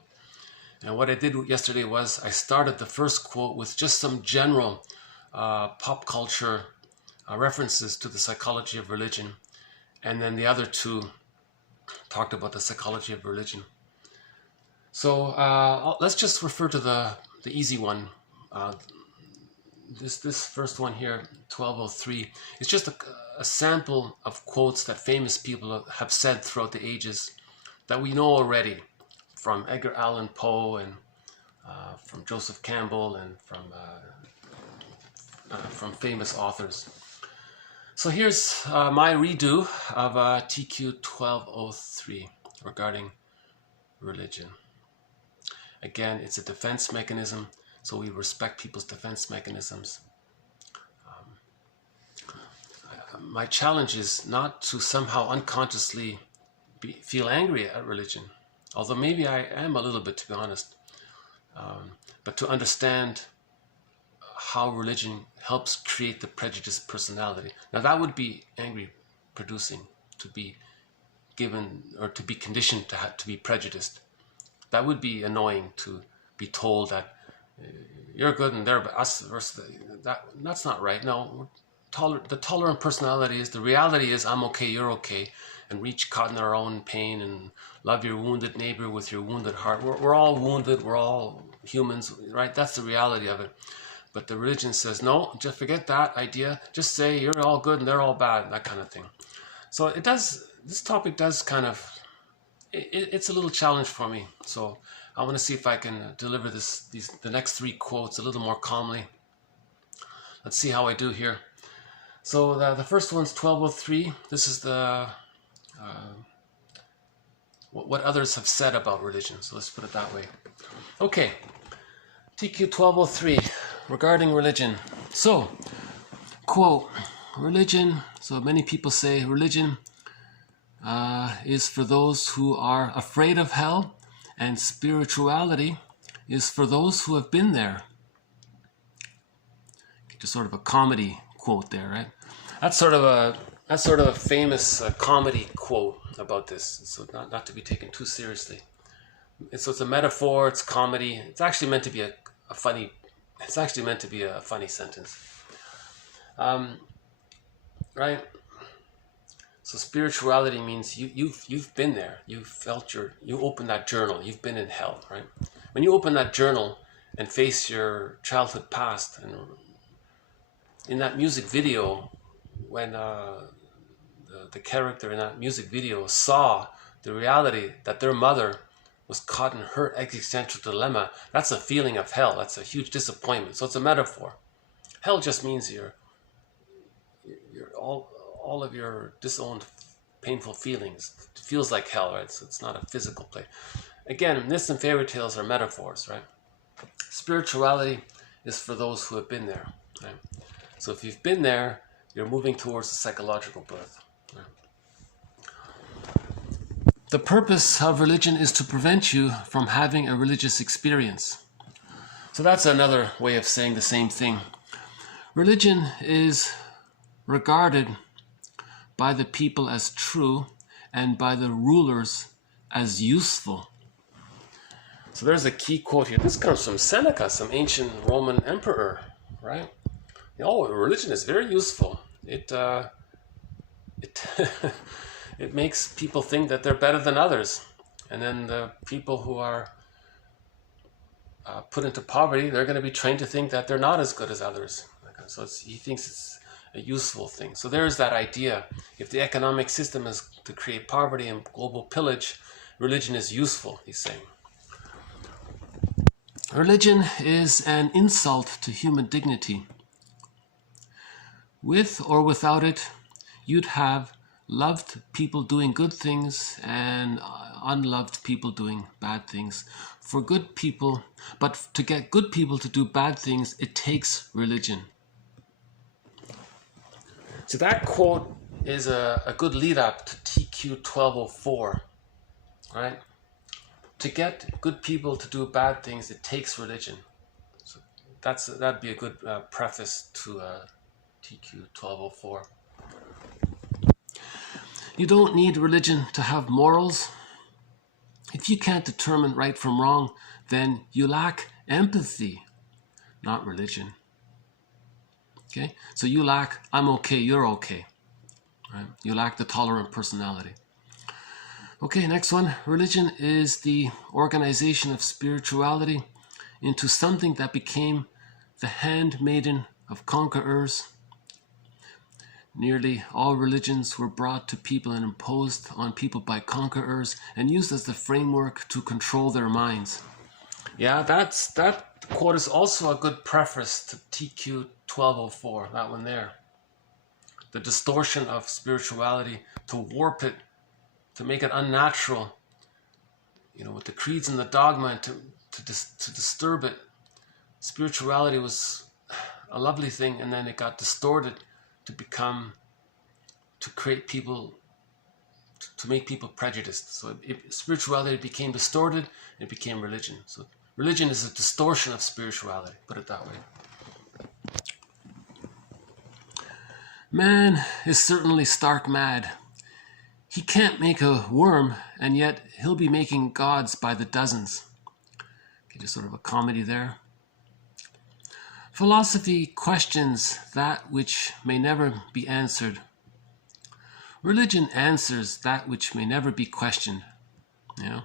And what I did yesterday was I started the first quote with just some general pop culture references to the psychology of religion, and then the other 2 talked about the psychology of religion. So let's just refer to the easy one. This first one here, 1203, it's just a sample of quotes that famous people have said throughout the ages that we know already, from Edgar Allan Poe and from Joseph Campbell and from famous authors. So here's my redo of TQ 1203 regarding religion. Again, it's a defense mechanism, so we respect people's defense mechanisms. My challenge is not to somehow unconsciously feel angry at religion, although maybe I am a little bit, to be honest, but to understand how religion helps create the prejudiced personality. Now that would be angry producing, to be given or to be conditioned to be prejudiced. That would be annoying, to be told that you're good and they're us versus that's not right. No, the tolerant personality is, the reality is I'm okay, you're okay, and reach caught in our own pain and love your wounded neighbor with your wounded heart. We're all wounded, we're all humans, right? That's the reality of it. But the religion says, no, just forget that idea. Just say you're all good and they're all bad, that kind of thing. So this topic does kind of, it's a little challenge for me. So I want to see if I can deliver the next 3 quotes a little more calmly. Let's see how I do here. So the first one's 1203. This is the what others have said about religion. So let's put it that way. Okay, TQ 1203 regarding religion. So, quote, religion, so many people say religion is for those who are afraid of hell, and spirituality is for those who have been there. Just sort of a comedy quote there, right? That's sort of a famous comedy quote about this, so not to be taken too seriously. So it's a metaphor, it's comedy. It's actually meant to be a funny. It's actually meant to be a funny sentence, right? So spirituality means you've been there. You opened that journal. You've been in hell, right? When you open that journal and face your childhood past, and in that music video, when the character in that music video saw the reality that their mother was caught in her existential dilemma, that's a feeling of hell. That's a huge disappointment. So it's a metaphor. Hell just means you're all of your disowned, painful feelings. It feels like hell, right? So it's not a physical place. Again, myths and fairy tales are metaphors, right? Spirituality is for those who have been there, right? So if you've been there, you're moving towards the psychological birth. Right? The purpose of religion is to prevent you from having a religious experience. So that's another way of saying the same thing. Religion is regarded by the people as true and by the rulers as useful. So there's a key quote here. This comes from Seneca, some ancient Roman emperor, right? Oh, religion is very useful. It it makes people think that they're better than others, and then the people who are put into poverty, they're going to be trained to think that they're not as good as others. So he thinks it's a useful thing. So there's that idea. If the economic system is to create poverty and global pillage, religion is useful, he's saying. Religion is an insult to human dignity. With or without it, you'd have loved people doing good things and unloved people doing bad things. For good people, but to get good people to do bad things, it takes religion. So that quote is a good lead up to TQ 1204, right? To get good people to do bad things, it takes religion. So that'd be a good preface to TQ 1204. You don't need religion to have morals. If you can't determine right from wrong, then you lack empathy, not religion. Okay? So you lack, I'm okay, you're okay. Right? You lack the tolerant personality. Okay, next one. Religion is the organization of spirituality into something that became the handmaiden of conquerors. Nearly all religions were brought to people and imposed on people by conquerors and used as the framework to control their minds. Yeah, that quote is also a good preface to TQ 1204, that one there. The distortion of spirituality, to warp it, to make it unnatural, with the creeds and the dogma, and to disturb it. Spirituality was a lovely thing, and then it got distorted to create people, to make people prejudiced. So spirituality became distorted, it became religion. So religion is a distortion of spirituality, put it that way. Man is certainly stark mad. He can't make a worm, and yet he'll be making gods by the dozens. Okay, just sort of a comedy there. Philosophy questions that which may never be answered. Religion answers that which may never be questioned. Yeah.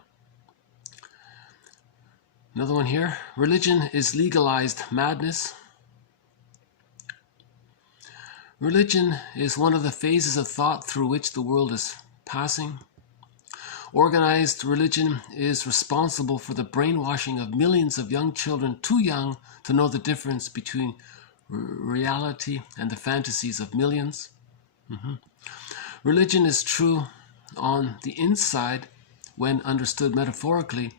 Another one here. Religion is legalized madness. Religion is one of the phases of thought through which the world is passing. Organized religion is responsible for the brainwashing of millions of young children too young to know the difference between reality and the fantasies of millions. Religion is true on the inside when understood metaphorically,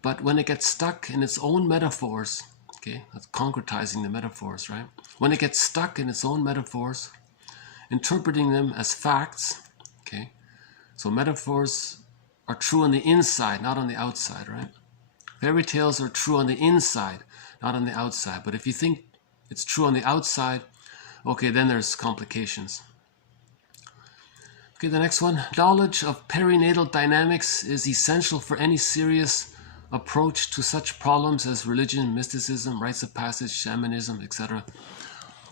but when it gets stuck in its own metaphors, okay, that's concretizing the metaphors, right? When it gets stuck in its own metaphors, interpreting them as facts, okay, so metaphors are true on the inside, not on the outside, right? Fairy tales are true on the inside, not on the outside. But if you think it's true on the outside, okay, then there's complications. Okay, the next one. Knowledge of perinatal dynamics is essential for any serious approach to such problems as religion, mysticism, rites of passage, shamanism, etc.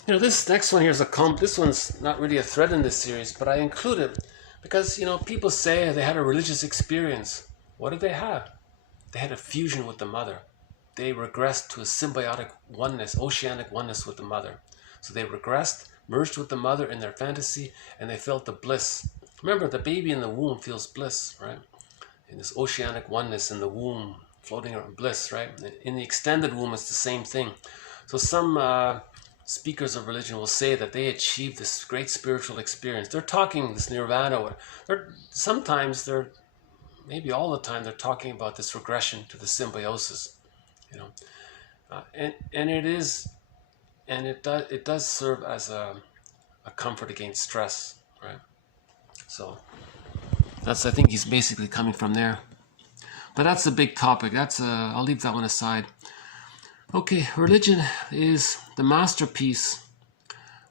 This next one here is this one's not really a thread in this series, but I include it because, people say they had a religious experience. What did they have? They had a fusion with the mother. They regressed to a symbiotic oneness, oceanic oneness with the mother. So they regressed, merged with the mother in their fantasy, and they felt the bliss. Remember, the baby in the womb feels bliss, right? In this oceanic oneness in the womb, floating around bliss, right? In the extended womb, it's the same thing. So some speakers of religion will say that they achieved this great spiritual experience. They're talking this nirvana. Sometimes maybe all the time, they're talking about this regression to the symbiosis, and it does serve as a comfort against stress, right? So I think he's basically coming from there. But that's a big topic. I'll leave that one aside. Okay, religion is the masterpiece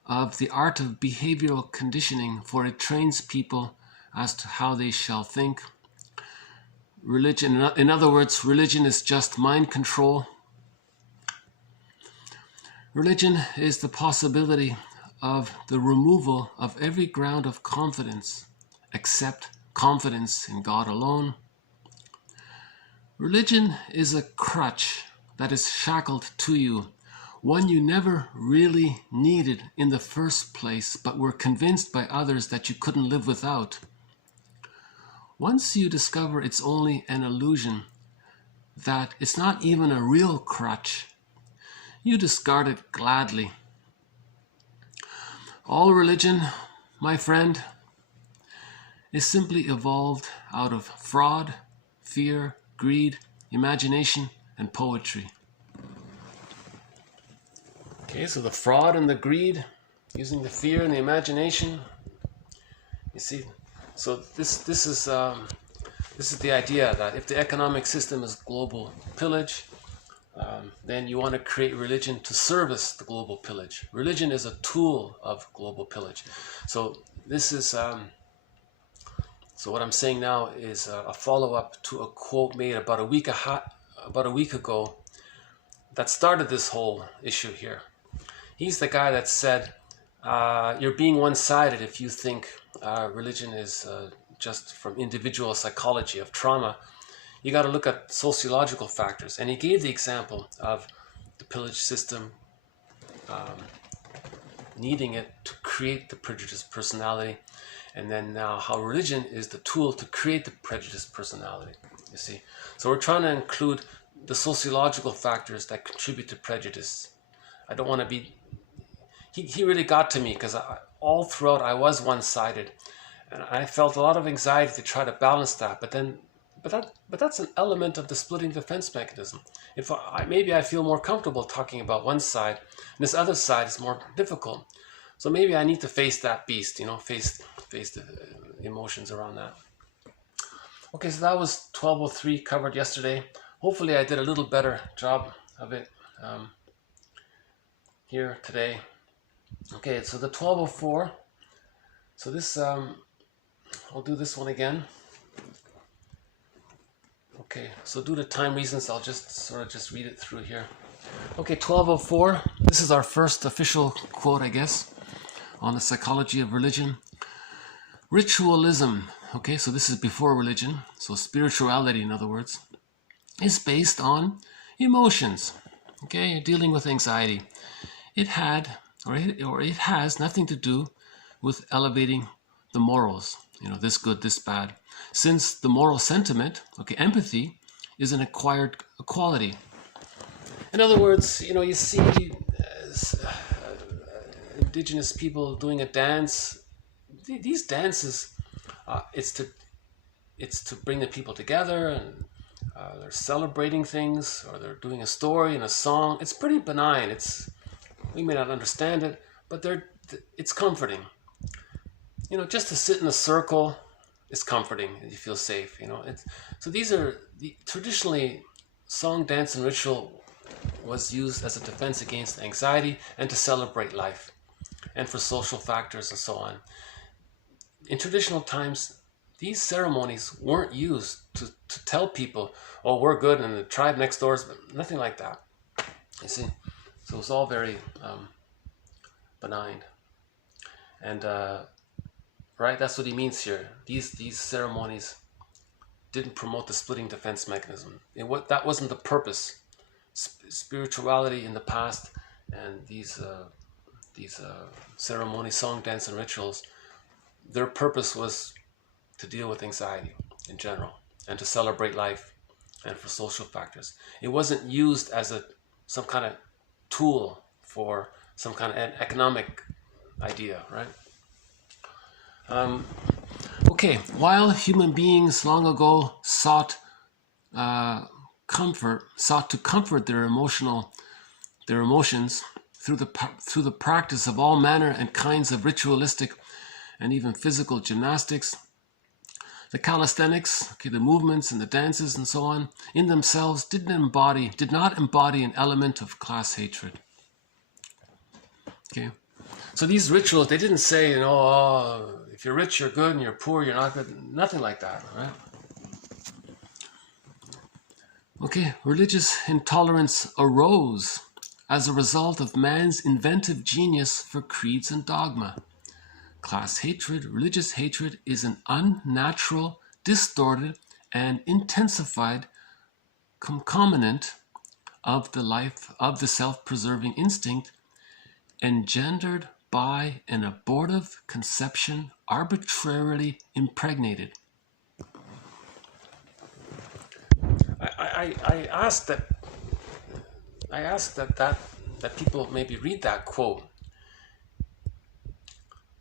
of the art of behavioral conditioning, for it trains people as to how they shall think. Religion, in other words, religion is just mind control. Religion is the possibility of the removal of every ground of confidence except confidence in God alone. Religion is a crutch that is shackled to you, one you never really needed in the first place, but were convinced by others that you couldn't live without. Once you discover it's only an illusion, that it's not even a real crutch, you discard it gladly. All religion, my friend, is simply evolved out of fraud, fear, greed, imagination, and poetry. Okay, so the fraud and the greed, using the fear and the imagination. You see, so this is the idea that if the economic system is global pillage, then you want to create religion to service the global pillage. Religion is a tool of global pillage. So this is so what I'm saying now is a follow-up to a quote made about a week ago that started this whole issue here. He's the guy that said, you're being one-sided if you think religion is just from individual psychology of trauma. You got to look at sociological factors. And he gave the example of the pillage system needing it to create the prejudiced personality, and then now how religion is the tool to create the prejudiced personality, you see. So we're trying to include the sociological factors that contribute to prejudice. I don't want to be... He really got to me because all throughout I was one-sided, and I felt a lot of anxiety to try to balance that, but that's an element of the splitting defense mechanism. If maybe I feel more comfortable talking about one side, and this other side is more difficult. So maybe I need to face that beast, face the emotions around that. Okay, so that was 1203 covered yesterday. Hopefully I did a little better job of it here today. Okay, so the 1204. So this, I'll do this one again. Okay, so due to time reasons, I'll just read it through here. Okay, 1204. This is our first official quote, I guess, on the psychology of religion. Ritualism, okay, so this is before religion, so spirituality, in other words, is based on emotions, okay, dealing with anxiety. It has nothing to do with elevating the morals, this good, this bad, since the moral sentiment, okay, empathy, is an acquired quality. In other words, you see indigenous people doing a dance. These dances, it's to bring the people together, and they're celebrating things, or they're doing a story and a song. It's pretty benign. We may not understand it, but it's comforting. Just to sit in a circle is comforting, and you feel safe. So these are traditionally, song, dance, and ritual was used as a defense against anxiety and to celebrate life, and for social factors and so on. In traditional times, these ceremonies weren't used to tell people, oh, we're good and the tribe next door is nothing like that. You see, so it's all very benign. And right, that's what he means here. These ceremonies didn't promote the splitting defense mechanism. That wasn't the purpose. Spirituality in the past and these ceremonies, song, dance, and rituals, their purpose was to deal with anxiety in general and to celebrate life and for social factors. It wasn't used as some kind of tool for some kind of economic idea, right? Okay, while human beings long ago sought to comfort their emotions through the practice of all manner and kinds of ritualistic and even physical gymnastics, the calisthenics, okay, the movements and the dances and so on, in themselves did not embody an element of class hatred. Okay, so these rituals, they didn't say, if you're rich, you're good, and you're poor, you're not good. Nothing like that, right? Okay, religious intolerance arose as a result of man's inventive genius for creeds and dogma. Class hatred, religious hatred, is an unnatural, distorted, and intensified concomitant of the life of the self-preserving instinct engendered by an abortive conception arbitrarily impregnated. I ask that people maybe read that quote.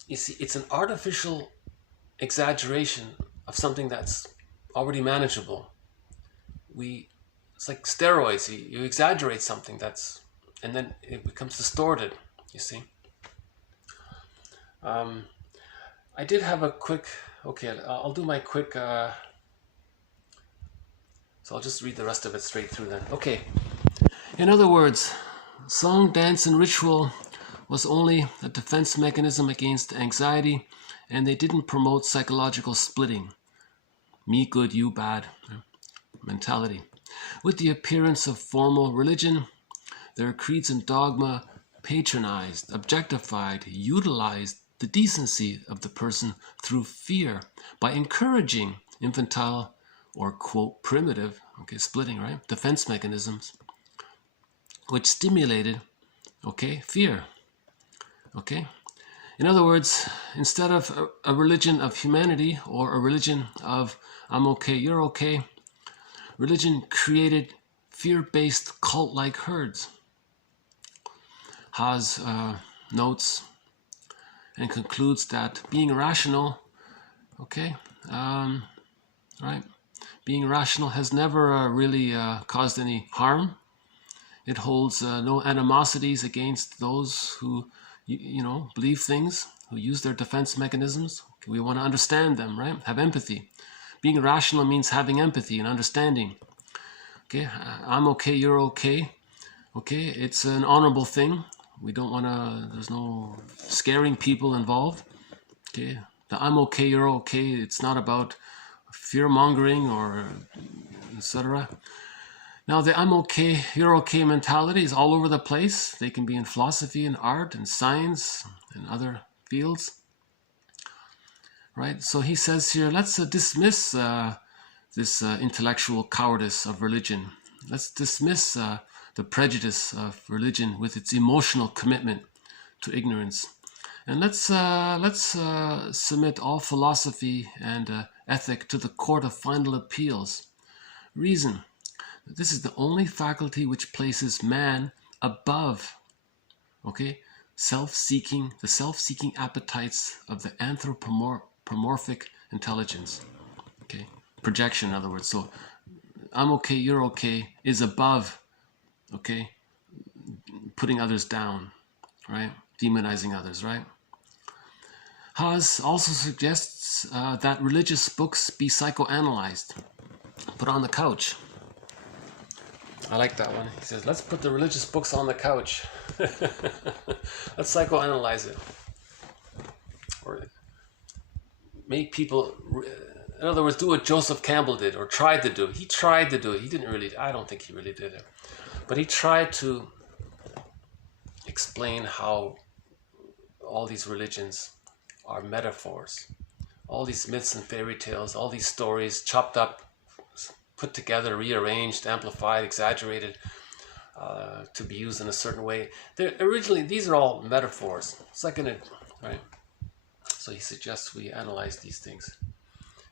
You see, it's an artificial exaggeration of something that's already manageable. It's like steroids. You exaggerate something and then it becomes distorted. You see. I did have a quick. Okay, I'll do my quick. So I'll just read the rest of it straight through then. Okay. In other words, song, dance, and ritual was only a defense mechanism against anxiety, and they didn't promote psychological splitting. Me good, you bad mentality. With the appearance of formal religion, their creeds and dogma patronized, objectified, utilized the decency of the person through fear by encouraging infantile or, quote, primitive, okay, splitting, right, defense mechanisms, which stimulated, okay, fear, okay. In other words, instead of a religion of humanity or a religion of I'm okay, you're okay, religion created fear-based cult-like herds. Haas notes and concludes that being rational, okay, right, being rational has never really caused any harm. It holds no animosities against those who, you know, believe things, who use their defense mechanisms. We want to understand them, right? Have empathy. Being rational means having empathy and understanding. Okay, I'm okay, you're okay. Okay, it's an honorable thing. We don't want to, there's no scaring people involved. Okay, the I'm okay, you're okay. It's not about fear-mongering or etc. Now, the I'm okay, you're okay mentality is all over the place. They can be in philosophy and art and science and other fields. Right? So he says here, let's dismiss this intellectual cowardice of religion. Let's dismiss the prejudice of religion with its emotional commitment to ignorance. And let's submit all philosophy and ethic to the court of final appeals. Reason. This is the only faculty which places man above, okay, the self-seeking appetites of the anthropomorphic intelligence, okay, projection, in other words. So, I'm okay, you're okay is above, okay, putting others down, right, demonizing others, right. Haas also suggests that religious books be psychoanalyzed, put on the couch. I like that one. He says, let's put the religious books on the couch. Let's psychoanalyze it. Or make people, in other words, do what Joseph Campbell did, or tried to do. He tried to do it. He didn't really, I don't think he really did it. But he tried to explain how all these religions are metaphors. All these myths and fairy tales, all these stories chopped up, put together, rearranged, amplified, exaggerated, to be used in a certain way. Originally, these are all metaphors. Second, right? So he suggests we analyze these things.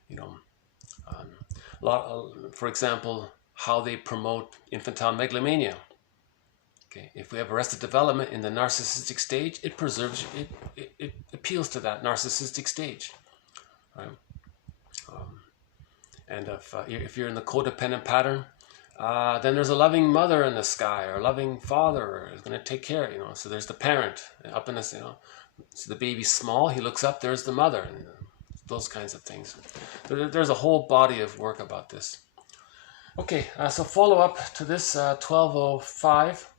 You know, for example, how they promote infantile megalomania. Okay, if we have arrested development in the narcissistic stage, it preserves, it appeals to that narcissistic stage, right? And if you're in the codependent pattern, then there's a loving mother in the sky, or a loving father who's going to take care, you know. So there's the parent up in this, you know. So the baby's small, he looks up, there's the mother, and those kinds of things. There's a whole body of work about this. Okay, so follow up to this 1205.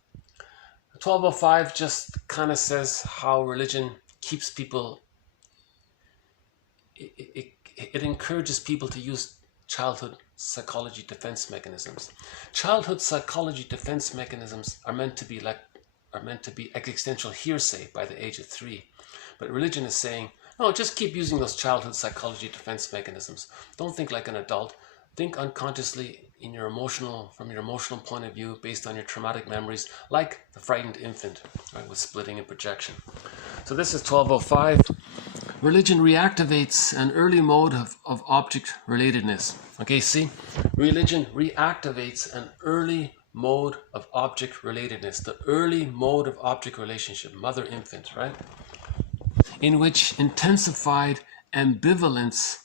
1205 just kind of says how religion keeps people, it encourages people to use childhood psychology defense mechanisms. Childhood psychology defense mechanisms are meant to be like are meant to be existential hearsay by the age of 3. But religion is saying, no, just keep using those childhood psychology defense mechanisms. Don't think like an adult. Think unconsciously from your emotional point of view, based on your traumatic memories, like the frightened infant, right, with splitting and projection. So this is 1205. Religion reactivates an early mode of object relatedness. Okay, see? Religion reactivates an early mode of object relatedness. The early mode of object relationship, mother-infant, right? In which intensified ambivalence,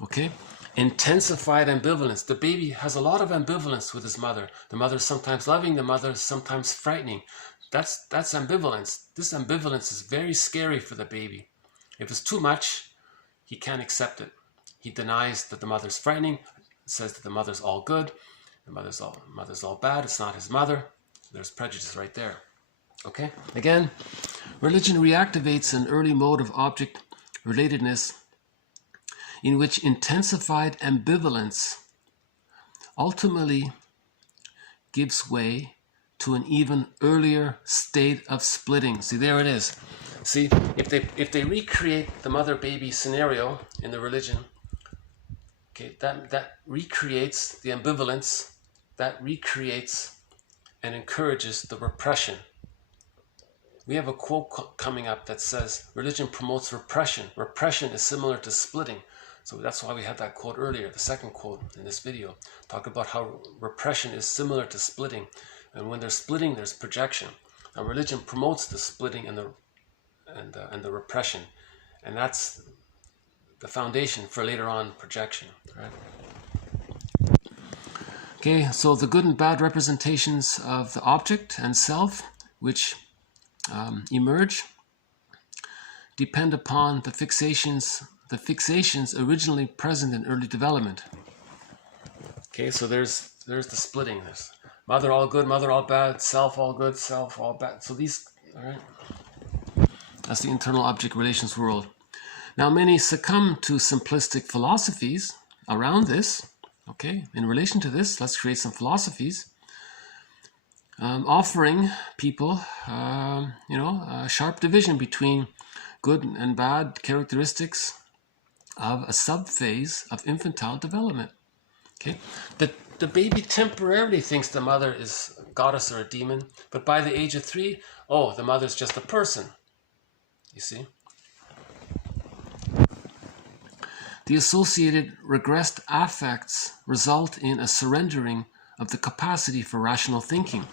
okay? Intensified ambivalence. The baby has a lot of ambivalence with his mother. The mother is sometimes loving, the mother is sometimes frightening. That's ambivalence. This ambivalence is very scary for the baby. If it's too much, he can't accept it. He denies that the mother's frightening, says that the mother's all good, the mother's all bad, it's not his mother. There's prejudice right there. Okay? Again, religion reactivates an early mode of object relatedness in which intensified ambivalence ultimately gives way to an even earlier state of splitting. See, there it is. See, if they recreate the mother-baby scenario in the religion, okay, that recreates the ambivalence, that recreates and encourages the repression. We have a quote coming up that says, religion promotes repression. Repression is similar to splitting. So that's why we had that quote earlier, the second quote in this video. Talk about how repression is similar to splitting. And when there's splitting, there's projection. Now religion promotes the splitting and the repression. And that's the foundation for later on projection. Right? Okay, so the good and bad representations of the object and self, which emerge, depend upon the fixations originally present in early development. Okay, so there's the splitting. There's mother all good, mother all bad, self all good, self all bad. So these, all right, that's the internal object relations world. Now many succumb to simplistic philosophies around this. Okay, in relation to this, let's create some philosophies offering people, a sharp division between good and bad characteristics of a subphase of infantile development. Okay, the baby temporarily thinks the mother is a goddess or a demon, but by the age of 3, oh, the mother's just a person. You see? The associated regressed affects result in a surrendering of the capacity for rational thinking.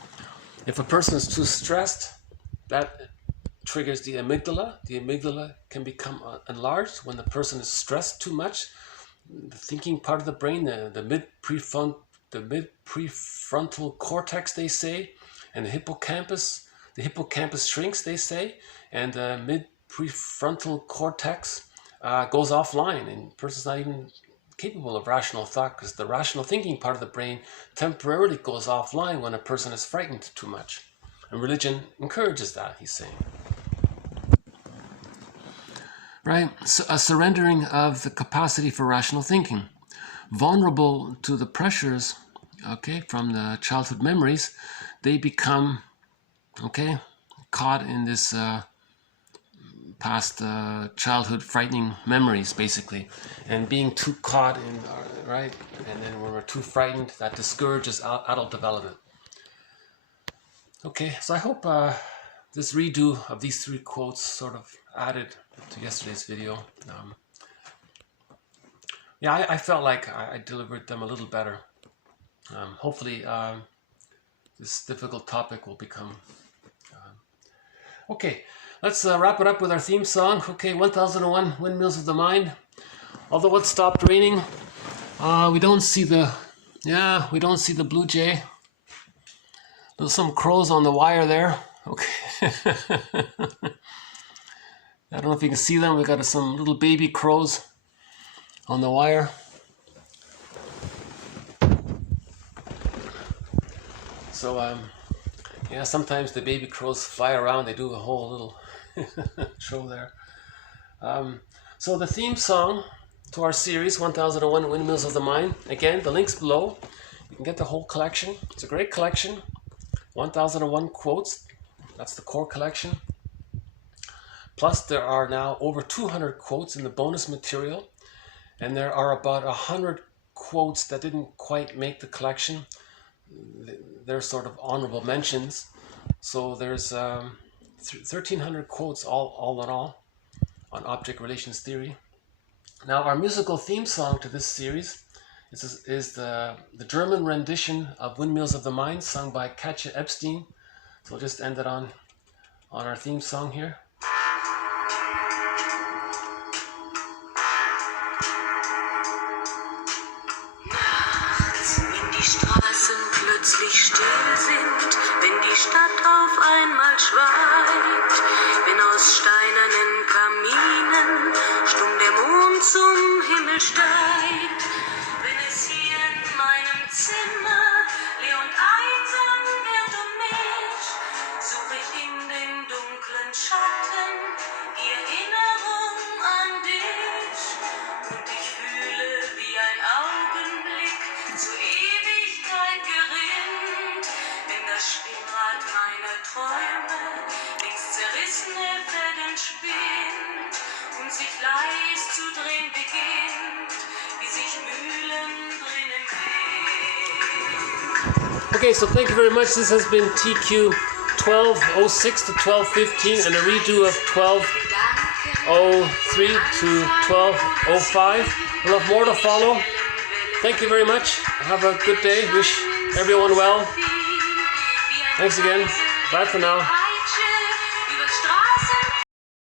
If a person is too stressed, that triggers the amygdala. The amygdala can become enlarged when the person is stressed too much. The thinking part of the brain, the mid-prefrontal cortex, they say, and the hippocampus shrinks, they say, and the mid-prefrontal cortex goes offline, and the person's not even capable of rational thought because the rational thinking part of the brain temporarily goes offline when a person is frightened too much. And religion encourages that, he's saying. Right? So a surrendering of the capacity for rational thinking. Vulnerable to the pressures, okay, from the childhood memories, they become, okay, caught in this past childhood frightening memories, basically. And being too caught in, right? And then when we're too frightened, that discourages adult development. Okay, so I hope this redo of these 3 quotes sort of added to yesterday's video. Yeah, I felt like I delivered them a little better. Hopefully this difficult topic will become... Okay, let's wrap it up with our theme song. Okay, 1001 Windmills of the Mind. Although it stopped raining, we don't see the blue jay. There's some crows on the wire there. Okay. I don't know if you can see them. We've got some little baby crows on the wire. So, yeah, sometimes the baby crows fly around. They do a whole little show there. So the theme song to our series, 1001 Windmills of the Mind. Again, the link's below. You can get the whole collection. It's a great collection. 1001 quotes That's the core collection. Plus there are now over 200 quotes in the bonus material, and there are about 100 quotes that didn't quite make the collection. They're sort of honorable mentions. So there's 1,300 quotes all in all on object relations theory. Now our musical theme song to this series is the German rendition of Windmills of the Mind, sung by Katja Epstein. So we'll just end it on our theme song here. Nachts, wenn die Straßen plötzlich still sind, wenn die Stadt auf einmal schweigt, wenn aus steinernen Kaminen stumm der Mond zum Himmel steigt, wenn es hier in meinem Zimmer leer und einsam wird um mich, suche ich in den dunklen Schatten die Erinnerung an dich, und ich fühle, wie ein Augenblick zur Ewigkeit gerinnt, wenn das Spinnrad meiner Träume längst zerrissene Fäden spinnt und sich leis zu drehen beginnt, wie sich Mühlen drinnen wind. Okay, so thank you very much. This has been TQ 1206 to 1215 and a redo of 1203 to 1205. We'll have more to follow. Thank you very much. Have a good day. Wish everyone well. Thanks again. Bye for now.